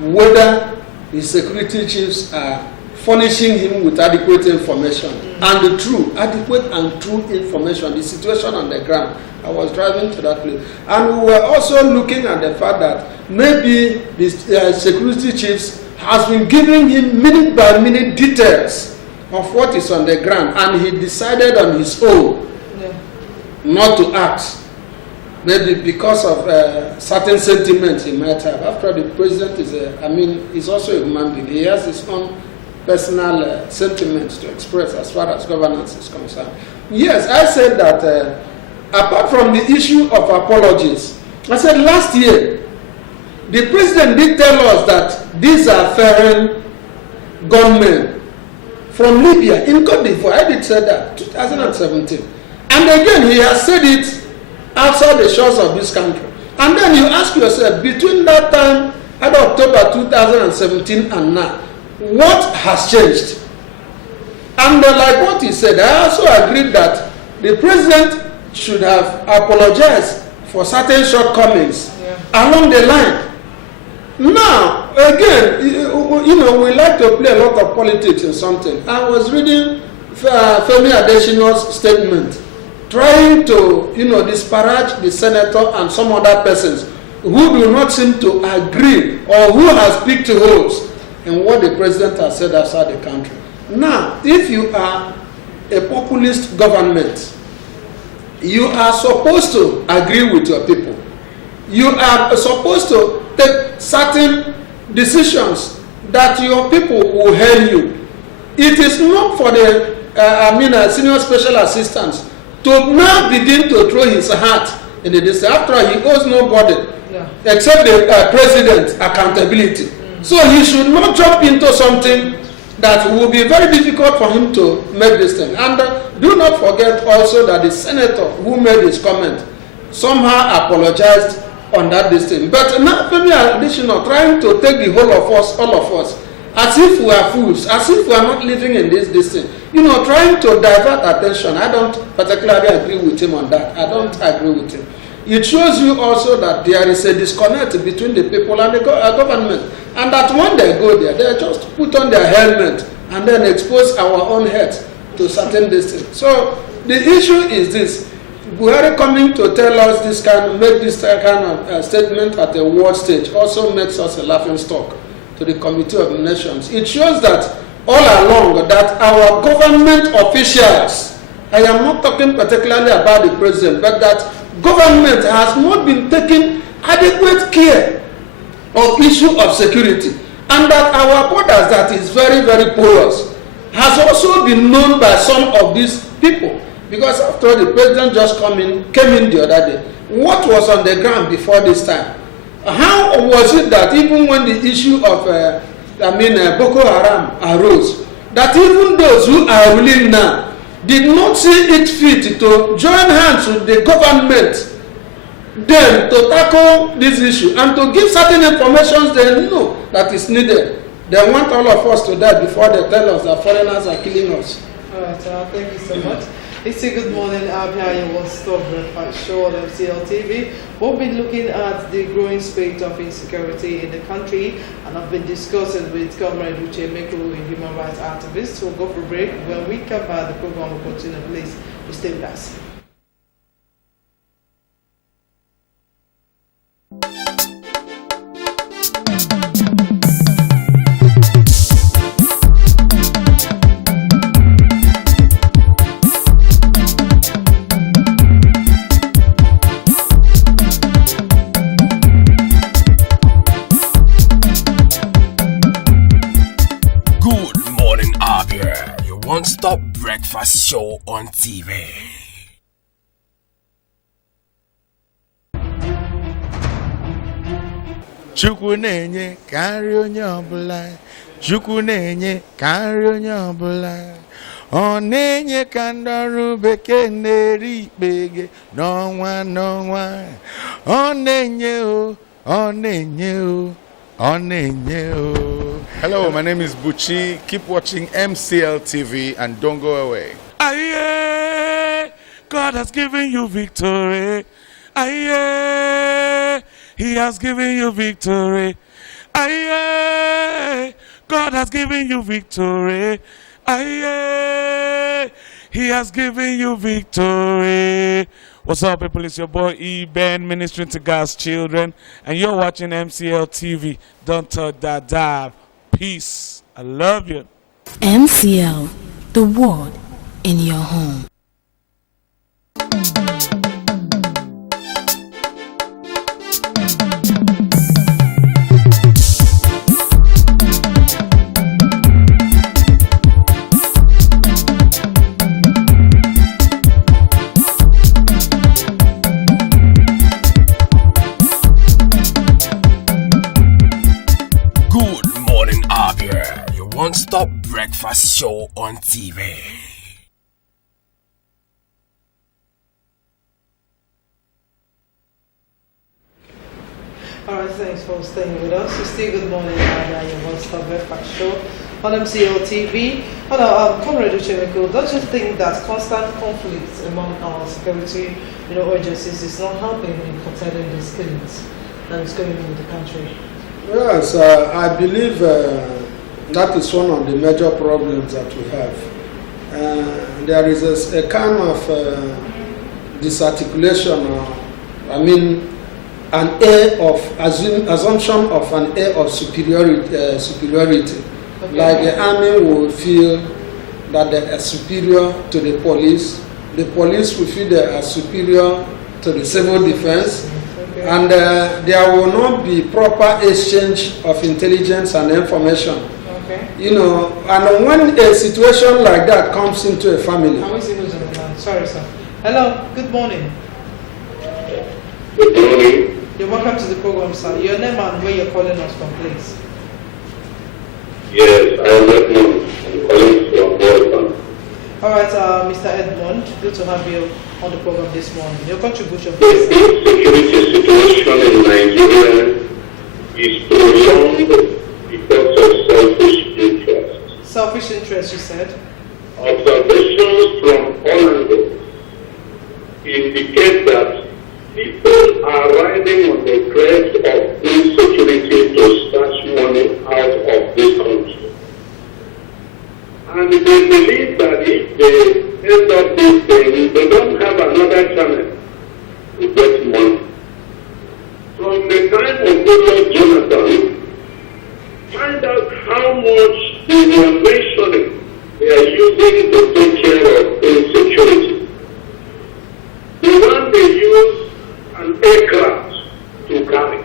whether the security chiefs are furnishing him with adequate information and the true, adequate and true information, the situation on the ground. I was driving to that place. And we were also looking at the fact that maybe the security chiefs has been giving him minute by minute details of what is on the ground, and he decided on his own not to act. Maybe because of certain sentiments he might have. After the president is also a human being. He has his own personal sentiments to express as far as governance is concerned. Yes, I said that apart from the issue of apologies, I said last year, the president did tell us that these are foreign gunmen from Libya in Cote d'Ivoire. I did say that, 2017. And again, he has said it outside the shores of this country. And then you ask yourself, between that time, at October 2017 and now, what has changed? And like what he said, I also agreed that the president should have apologized for certain shortcomings along the line. Now, again, we like to play a lot of politics in something. I was reading Femi Adesina's statement, trying to, disparage the senator and some other persons who do not seem to agree or who has picked holes in what the president has said outside the country. Now, if you are a populist government, you are supposed to agree with your people. You are supposed to take certain decisions that your people will hail you. It is not for the senior special assistants to now begin to throw his hat in the distance. After all, he owes nobody except the president accountability. So he should not jump into something that will be very difficult for him to make this thing. And do not forget also that the senator who made his comment somehow apologized on that thing. But now Femi Adesina trying to take the whole of us, all of us, as if we are fools, as if we are not living in this thing. Trying to divert attention. I don't particularly agree with him on that. I don't agree with him. it shows you also that there is a disconnect between the people and the government, and that when they go there, they just put on their helmet and then expose our own heads to certain distance. So the issue is this: Buhari coming to tell us this kind, make this kind of statement at the world stage also makes us a laughing stock to the Committee of Nations. It shows that all along that our government officials, I am not talking particularly about the president, but that government has not been taking adequate care of issue of security, and that our borders that is very, very porous has also been known by some of these people. Because after the president just came in the other day, what was on the ground before this time? How was it that even when the issue of Boko Haram arose, that even those who are ruling now did not see it fit to join hands with the government then to tackle this issue and to give certain information they know that is needed? They want all of us to die before they tell us that foreigners are killing us. All right, thank you so much. It's a Good Morning Abia, your one-stop breakfast show on MCL TV. We'll be looking at the growing spate of insecurity in the country, and I've been discussing with Comrade Uche Meko, a human rights activist. We'll go for a break. When we come back, the program will continue. Please stay with us. Stop breakfast show on TV. Chukwu na-enye karịa onye ọbụla. Chukwu na-enye karịa onye ọbụla. Ọ na-enye ka ndị ọrụ bekee na-eri ikpege n'ọnwa n'ọnwa. Ọ na-enye o, ọ na-enye o. Hello, my name is Buchi. Keep watching MCL TV and don't go away. Aye, God has given you victory. Aye, He has given you victory. Aye, God has given you victory. Aye, He has given you victory. What's up, people? It's your boy E-Ben, ministering to God's children, and you're watching MCL TV. Don't touch that dive. Peace. I love you. MCL, the word in your home. Stop breakfast show on TV. Alright, thanks for staying with us. It's still Good Morning Abia, your one-stop breakfast show on MCL TV. Comrade Uchemeko, don't you think that constant conflict among our security agencies is not helping in curtailing these killings that is going on in the country? Yes, I believe that is one of the major problems that we have. There is a kind of disarticulation, an air of assumption of an air of superiority. Okay. Like the army will feel that they are superior to the police will feel they are superior to the civil defense. Okay. And there will not be proper exchange of intelligence and information. Okay. And when a situation like that comes into a family. Sorry, sir. Hello, good morning. Good morning. You're welcome to the program, sir. Your name and where you're calling us from, please. Yes, I am Edmund. I'm calling from Boston. All right, Mr. Edmund, good to have you on the program this morning. Your contribution, The please. insecurity situation in Nigeria is prolonged because of selfish interest. Selfish interest, you said? Observations from all angles indicate that people And they believe that if they end up this thing, they don't have another channel to get money. From the time of Goodluck Jonathan, find out how much they were mentioning they are using to take care of insecurity. The one they use an aircraft to carry.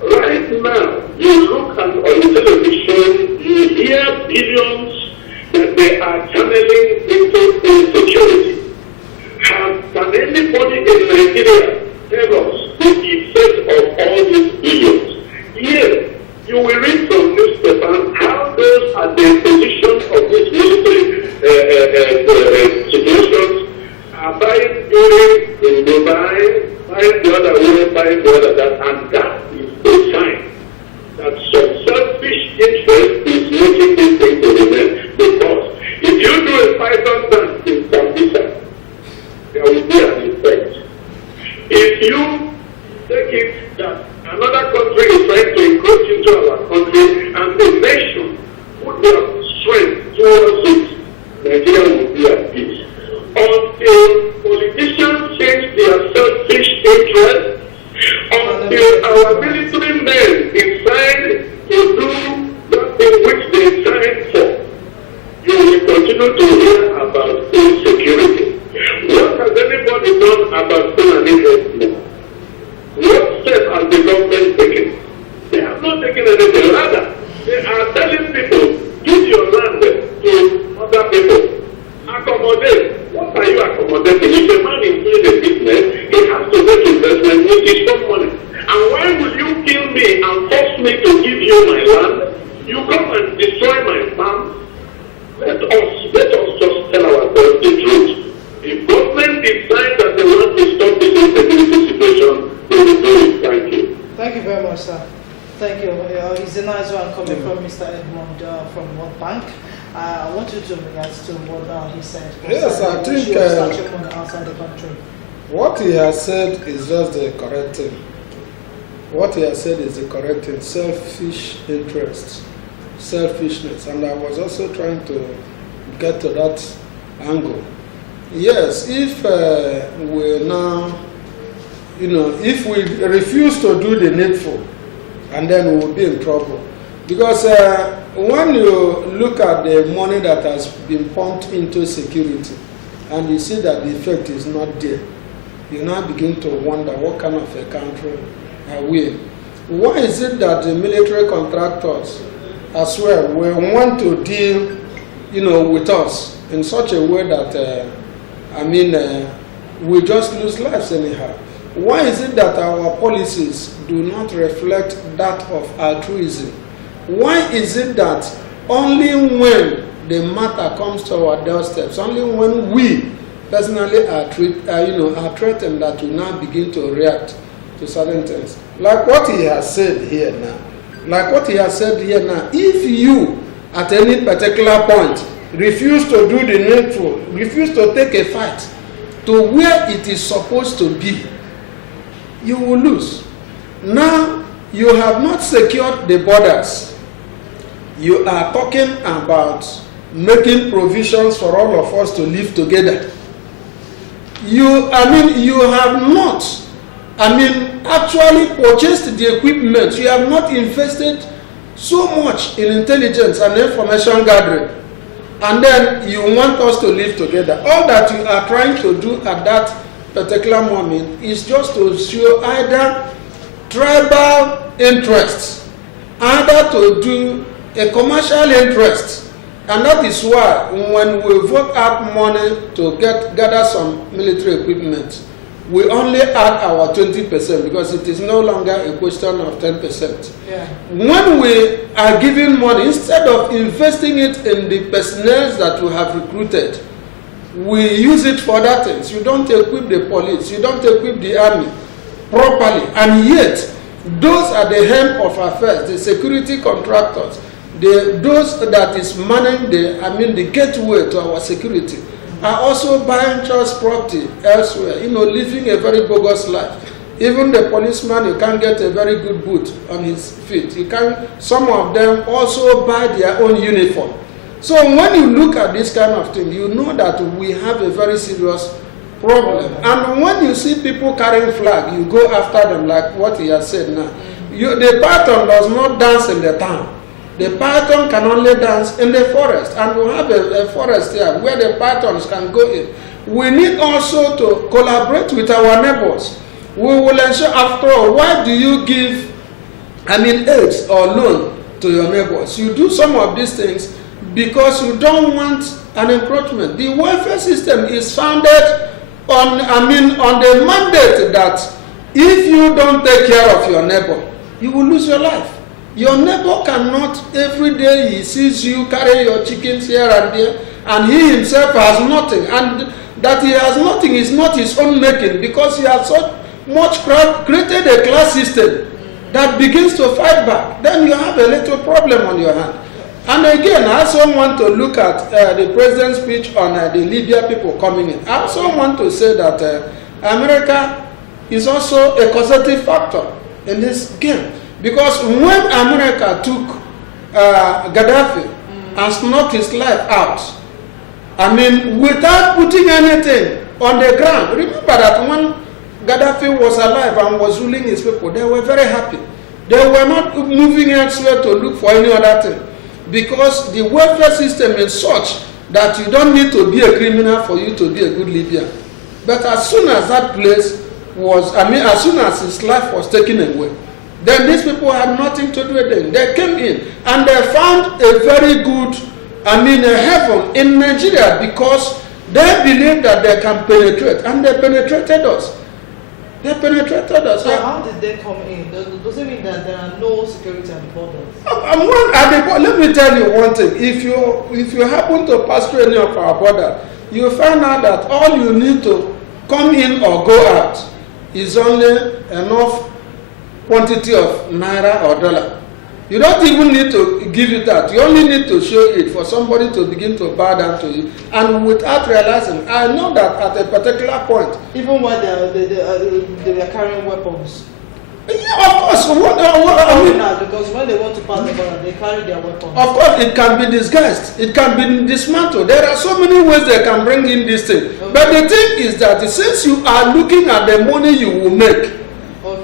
Right now, you look at on television, you hear billions that they are channeling into insecurity. Can anybody in Nigeria tell us the effect of all these billions? Yes, you will read from newspaper how those at the position of these military situations are buying during in Dubai, buying the other way, buying the other that, and that is a sign that some selfish interest is making this thing to remain. Because if you do a python dance in Zambia, there will be an effect. If you take it that another country is trying to encroach into our country and the nation put their strength towards it, Nigeria will be at peace. Until politicians change their selfish interest, until our military men decide to do that thing which they signed for, you will continue to hear about insecurity. What has anybody done about foreign? What step has the government taken? They have not taken anything. Rather, they are telling people, give your land to other people. Accommodate. What are you accommodating? If a man is doing a business, he has to make investment with his own money. And why will you kill me and force me to give you my land? You come and destroy my farm? Let us just tell ourselves the truth. If government decides that they want to stop this insecurity situation, they will do it. Thank you. Thank you very much, sir. Thank you. It's a nice one coming from Mr. Edmond from World Bank. I want you to react to what he said. Yes, I think outside the country. What he has said is just the correct thing. What he has said is the correct thing. Selfish interests, selfishness. And I was also trying to get to that angle. Yes, if we now, if we refuse to do the needful, and then we will be in trouble. Because when you look at the money that has been pumped into security, and you see that the effect is not there, you now begin to wonder what kind of a country are we in. Why is it that the military contractors as well will want to deal, with us in such a way that, we just lose lives anyhow? Why is it that our policies do not reflect that of altruism? Why is it that only when the matter comes to our doorsteps, only when we personally are threatened, that we now begin to react to certain things? Like what he has said here now. If you, at any particular point, refuse to do the needful, refuse to take a fight to where it is supposed to be, you will lose. Now, you have not secured the borders. You are talking about making provisions for all of us to live together. You have not, actually purchased the equipment. You have not invested so much in intelligence and information gathering. And then you want us to live together. All that you are trying to do at that particular moment is just to show either tribal interests, either to do a commercial interest. And that is why when we vote out money to gather some military equipment, we only add our 20% because it is no longer a question of 10%. Yeah. When we are giving money, instead of investing it in the personnel that we have recruited, we use it for other things. You don't equip the police, you don't equip the army properly, and yet those are the hem of affairs, the security contractors, those that is manning the gateway to our security, are also buying trust property elsewhere, living a very bogus life. Even the policeman, you can't get a very good boot on his feet. Some of them also buy their own uniform. So when you look at this kind of thing, you know that we have a very serious problem. And when you see people carrying flag, you go after them like what he has said now. The python does not dance in the town. The python can only dance in the forest. And we have a forest here where the pythons can go in. We need also to collaborate with our neighbors. We will ensure, after all, why do you give, aids or loan to your neighbors? You do some of these things because you don't want an encroachment. The welfare system is founded on the mandate that if you don't take care of your neighbor, you will lose your life. Your neighbor cannot, every day he sees you carry your chickens here and there, and he himself has nothing. And that he has nothing is not his own making, because he has so much created a class system that begins to fight back. Then you have a little problem on your hand. And again, I also want to look at the president's speech on the Libya people coming in. I also want to say that America is also a causative factor in this game. Because when America took Gaddafi and snuck his life out, without putting anything on the ground, remember that when Gaddafi was alive and was ruling his people, they were very happy. They were not moving elsewhere to look for any other thing. Because the welfare system is such that you don't need to be a criminal for you to be a good Libyan. But as soon as that place was, as soon as his life was taken away, then these people had nothing to do with it. They came in and they found a very good, a heaven in Nigeria, because they believed that they can penetrate, and they penetrated us. They penetrated us. So how did they come in? Does it mean that there are no security at the borders? Let me tell you one thing. If you happen to pass through any of our border, you find out that all you need to come in or go out is only enough quantity of naira or dollar. You don't even need to give it out. You only need to show it for somebody to begin to bow down to you. And without realizing, I know that at a particular point, even when they were carrying weapons. Yeah, of course. Because when they want to pass the border, they carry their weapons. Of course, it can be disguised. It can be dismantled. There are so many ways they can bring in this thing. Okay. But the thing is that since you are looking at the money you will make,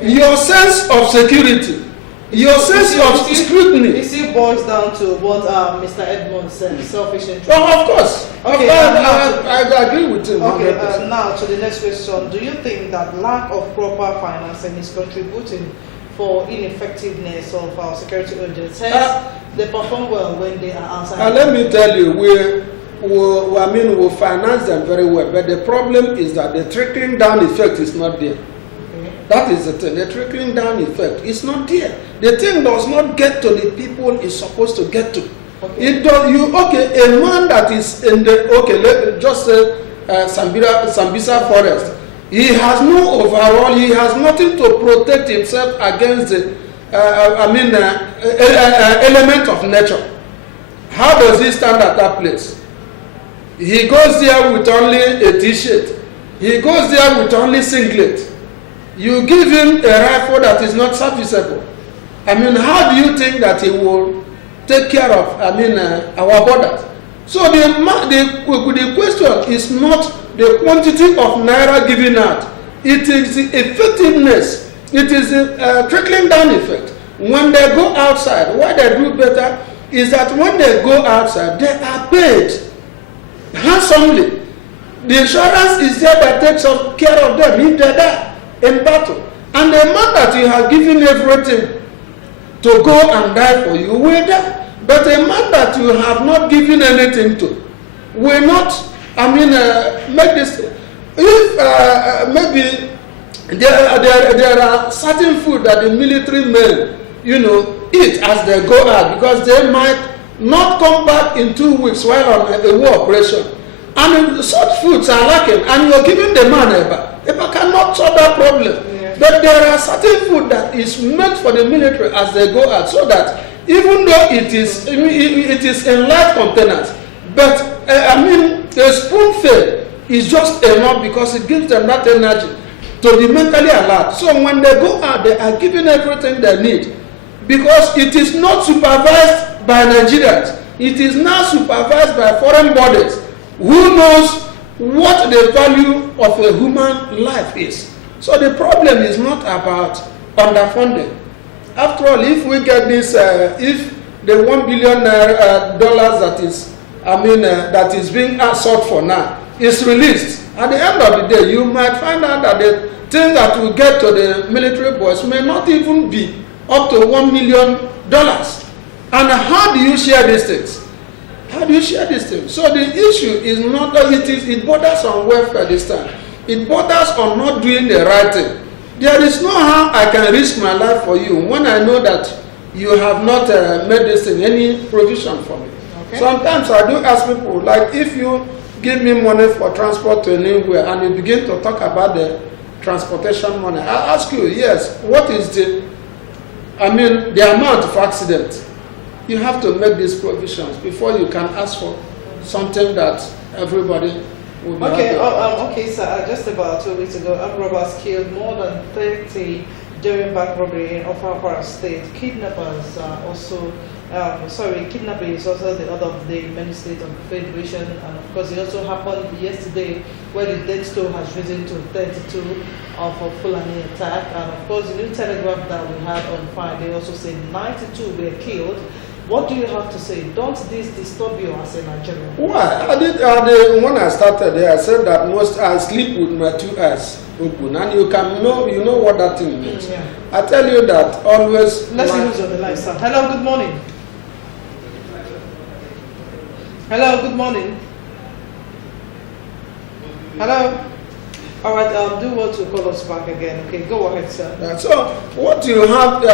your sense of security, your sense of scrutiny. It still boils down to what Mr. Edmond said, selfish interest. Oh, of course. Okay, I agree with him. Okay, now to the next question. Do you think that lack of proper financing is contributing for ineffectiveness of our security agents? Hence, they perform well when they are outside. Let me tell you, we'll finance them very well, but the problem is that the trickling down effect is not there. That is the thing. The trickling down effect is not there. The thing does not get to the people it's supposed to get to. Okay. It does. A man that is in the just say Sambisa forest. He has no overall. He has nothing to protect himself against the element of nature. How does he stand at that place? He goes there with only a t-shirt. He goes there with only singlet. You give him a rifle that is not serviceable. How do you think that he will take care of, our borders? So the question is not the quantity of naira given out. It is the effectiveness. It is the trickling down effect. When they go outside, what they do better is that when they go outside, they are paid handsomely. The insurance is there that takes care of them if they die in battle. And the man that you have given everything to go and die for you will die. But a man that you have not given anything to will not, make this. If maybe there are certain food that the military men, eat as they go out, because they might not come back in 2 weeks while on a war operation. And such foods are lacking, and you are giving the man Eba cannot solve that problem. Yeah. But there are certain food that is meant for the military as they go out, so that even though it is in large containers, but a spoonful is just enough, because it gives them that energy to be mentally alert. So when they go out, they are given everything they need, because it is not supervised by Nigerians. It is now supervised by foreign bodies who knows what the value of a human life is. So the problem is not about underfunding. After all, if we get this, if the $1 billion that is, that is being sought for now is released, at the end of the day, you might find out that the thing that will get to the military boys may not even be up to $1 million. And how do you share these things? How do you share these things? So the issue is not that it borders on welfare this time. It borders on not doing the right thing. There is no how I can risk my life for you when I know that you have not made this thing any provision for me. Okay. Sometimes I do ask people, like if you give me money for transport to anywhere and you begin to talk about the transportation money, I ask you, yes, what is the amount of accident? You have to make these provisions before you can ask for something that everybody would Okay, sir. Just about 2 weeks ago, armed robbers killed more than 30 during bank robbery in Abia State. Kidnappers also, kidnapping is also the order of the many states of the Federation, and of course it also happened yesterday where the death toll has risen to 32 of a Fulani attack, and of course the new telegraph that we had on Friday also said 92 were killed. What do you have to say? Don't this disturb you as a Nigerian? Why? When I started there, I said that I sleep with my 2 eyes open, and you know what that thing means. Yeah. I tell you that always. Let's see who's on the line, sir. Hello, good morning. Hello, good morning. Hello. All right, do want to call us back again. Okay, go ahead, sir. So what you have,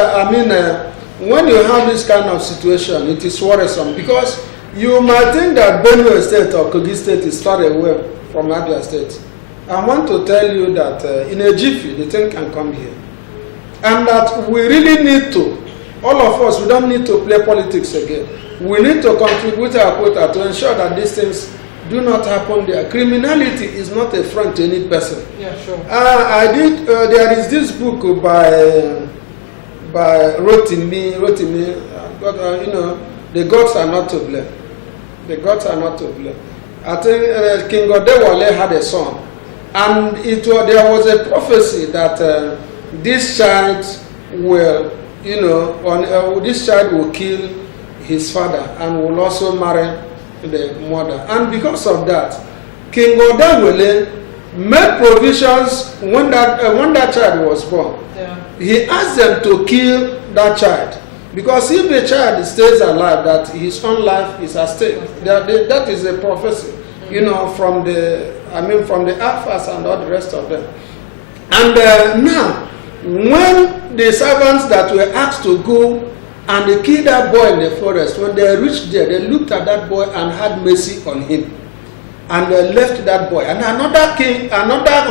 when you have this kind of situation, it is worrisome because you might think that Benue State or Kogi State is far away from Abia State. I want to tell you that in a jiffy, the thing can come here. And that we really need to, all of us, we don't need to play politics again. We need to contribute our quota to ensure that these things do not happen there. Criminality is not a friend to any person. Yeah, sure. There is this book by Rotimi, but the gods are not to blame. The gods are not to blame. I think King Odewale had a son, and there was a prophecy that this child will, this child will kill his father and will also marry the mother. And because of that, King Odewale made provisions when that child was born. Yeah. He asked them to kill that child because if the child stays alive, that his own life is at stake. That is a prophecy, from the Alphas and all the rest of them. And now, when the servants that were asked to go and they killed that boy in the forest, when they reached there, they looked at that boy and had mercy on him. And they left that boy. And another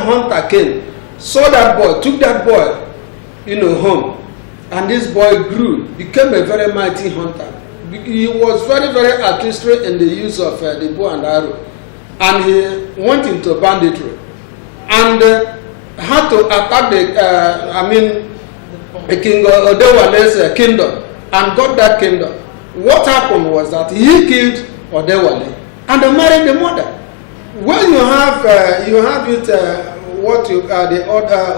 hunter came, saw that boy, took that boy, home. And this boy grew, became a very mighty hunter. He was very, very artistic in the use of the bow and arrow. And he went into banditry. And had to attack the King Odewale's kingdom. And got that kingdom. What happened was that he killed Odewale and they married the mother. When you have the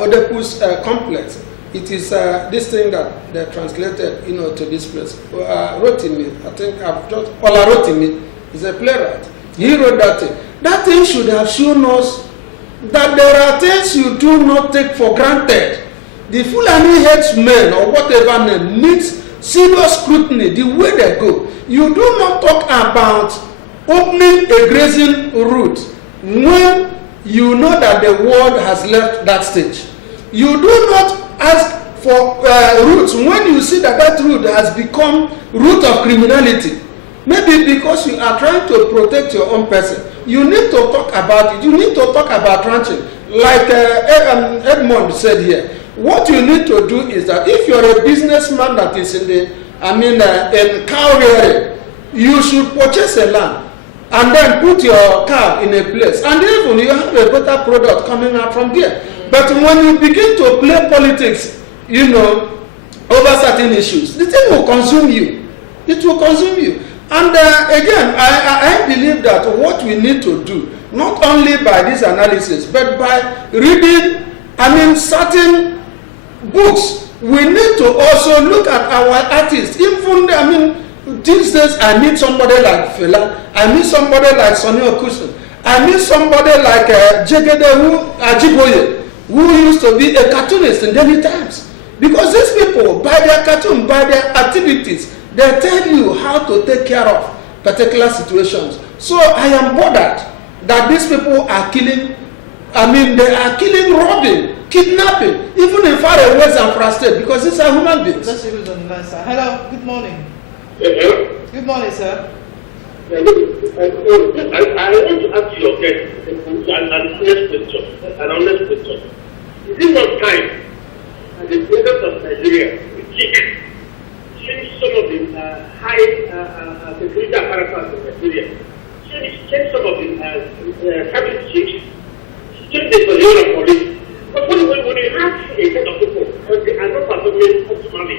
Oedipus complex, it is this thing that they translated, to this place. Rotimi, I think Ola Rotimi is a playwright. He wrote that thing. That thing should have shown us that there are things you do not take for granted. The Fulani headsmen or whatever name needs serious scrutiny the way they go. You do not talk about opening a grazing route when you know that the world has left that stage. You do not ask for routes when you see that that route has become route of criminality. Maybe because you are trying to protect your own person. You need to talk about it. You need to talk about ranching. Like Edmond said here, what you need to do is that if you're a businessman that is in cow rearing, you should purchase a land and then put your cow in a place, and even you have a better product coming out from there. But when you begin to play politics, over certain issues, the thing will consume you. It will consume you. And again, I believe that what we need to do, not only by this analysis, but by reading, certain books, we need to also look at our artists. Even, these days I meet somebody like Fela, I meet somebody like Sonny Okusun, I meet somebody like Jegede Ajiboye, who used to be a cartoonist in Daily Times. Because these people, by their cartoon, by their activities, they tell you how to take care of particular situations. So I am bothered that these people are killing, they are killing, robbing, kidnapping, even in far away Zamfara State, because these are human beings. Let's see who's on the line, sir. Hello, good morning. Hello? Good morning, sir. I want to ask you an honest question. Is it not time that the president of Nigeria, change some of the high security apparatus in Nigeria, change some of the cabinet chiefs, change the Korean police? But when you have a set of people, they are not performing optimally.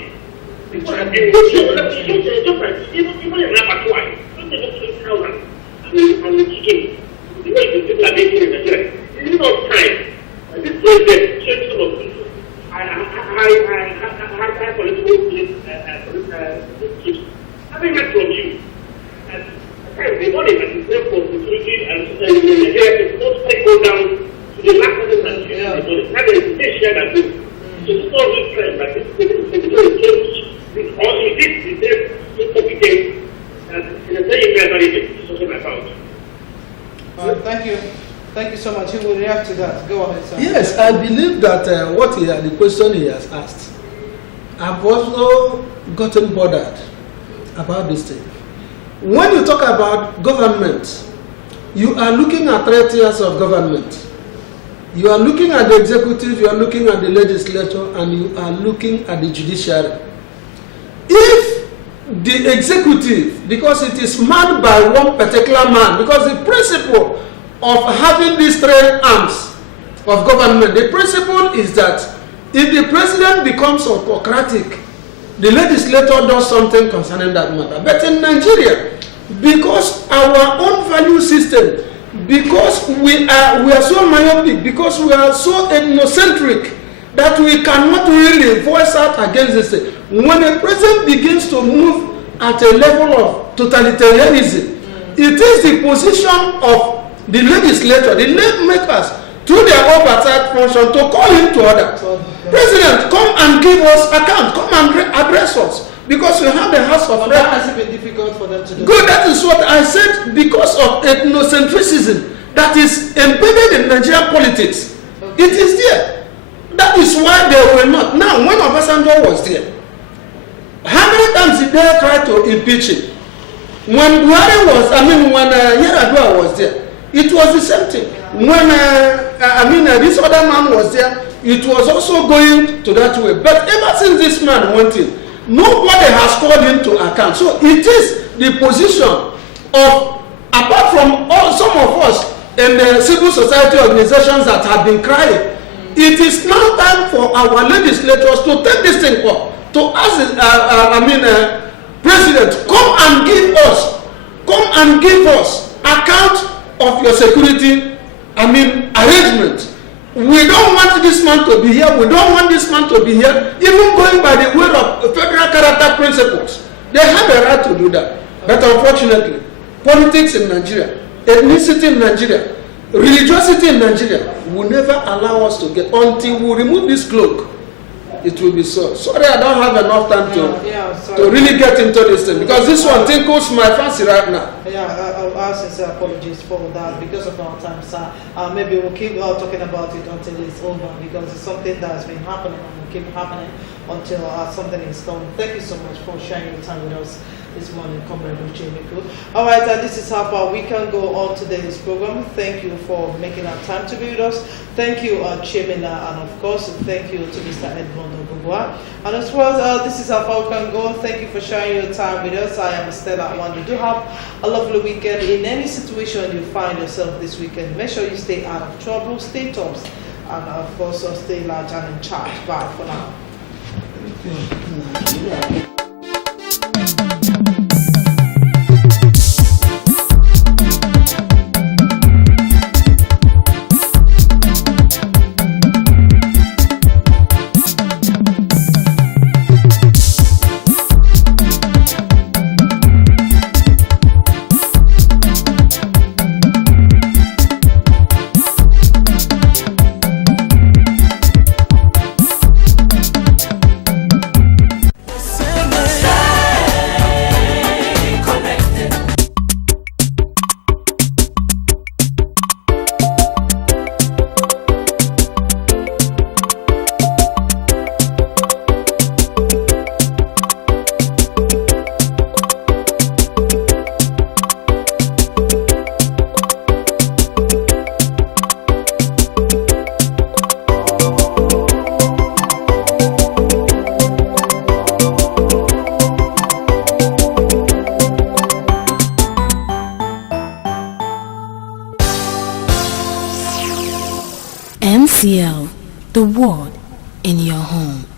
People have been just like even in Abattoir, when they look at thousands and the chicken, the way the people are making in Nigeria, it is not time that this president change some of the high political chiefs. Having heard from you, the money that is there for security and Nigeria is not go down to the last person that you have a big share that do. So this is not really trend that this is change. Because it is complicated and in a very very talking about. Thank you. Thank you so much. Who will react to that? Go ahead, sir. Yes, I believe that the question he has asked, I've also gotten bothered about this thing. When you talk about government, you are looking at 3 tiers of government. You are looking at the executive, you are looking at the legislature, and you are looking at the judiciary. If the executive, because it is manned by one particular man, because the principle of having these 3 arms of government, the principle is that if the president becomes autocratic, the legislator does something concerning that matter. But in Nigeria, because our own value system, because we are so myopic, because we are so ethnocentric, that we cannot really voice out against this thing. When a president begins to move at a level of totalitarianism, it is the position of the legislature, the lawmakers, through their oversight function, to call him to order. President, come and give us account, come and address us, because we have the House of Reps. That has been difficult for them to do. Good, that is what I said, because of ethnocentrism that is embedded in Nigerian politics. Okay. It is there. That is why they were not. Now, when Obasanjo was there, how many times did they try to impeach him? When Buhari was, when Yar'Adua was there, it was the same thing. When this other man was there, it was also going to that way. But ever since this man went in, nobody has called him to account. So it is the position of, apart from some of us in the civil society organizations that have been crying, it is now time for our legislators to take this thing up, to ask President, come and give us account of your security arrangement. We don't want this man to be here, we don't want this man to be here, even going by the way of federal character principles. They have a right to do that. But unfortunately, politics in Nigeria, ethnicity in Nigeria, religiosity in Nigeria will never allow us to get, until we remove this cloak, it will be so. Sorry, I don't have enough time to really get into this thing, because this one tickles my fancy right now. I'll ask sincere apologies for that because of our time, sir. Maybe we'll keep talking about it until it's over, because it's something that has been happening and will keep happening until something is done. Thank you so much for sharing your time with us this morning, Comrade Uchemiku. All right, this is how far we can go on today's program. Thank you for making our time to be with us. Thank you, Chairman, and of course, thank you to Mr. Edmond Ogugwa. And as well as this is how far we can go. Thank you for sharing your time with us. I am Stella Wanda. Do have a lovely weekend. In any situation you find yourself this weekend, make sure you stay out of trouble, stay tough, and of course, stay large and in charge. Bye for now. in your home.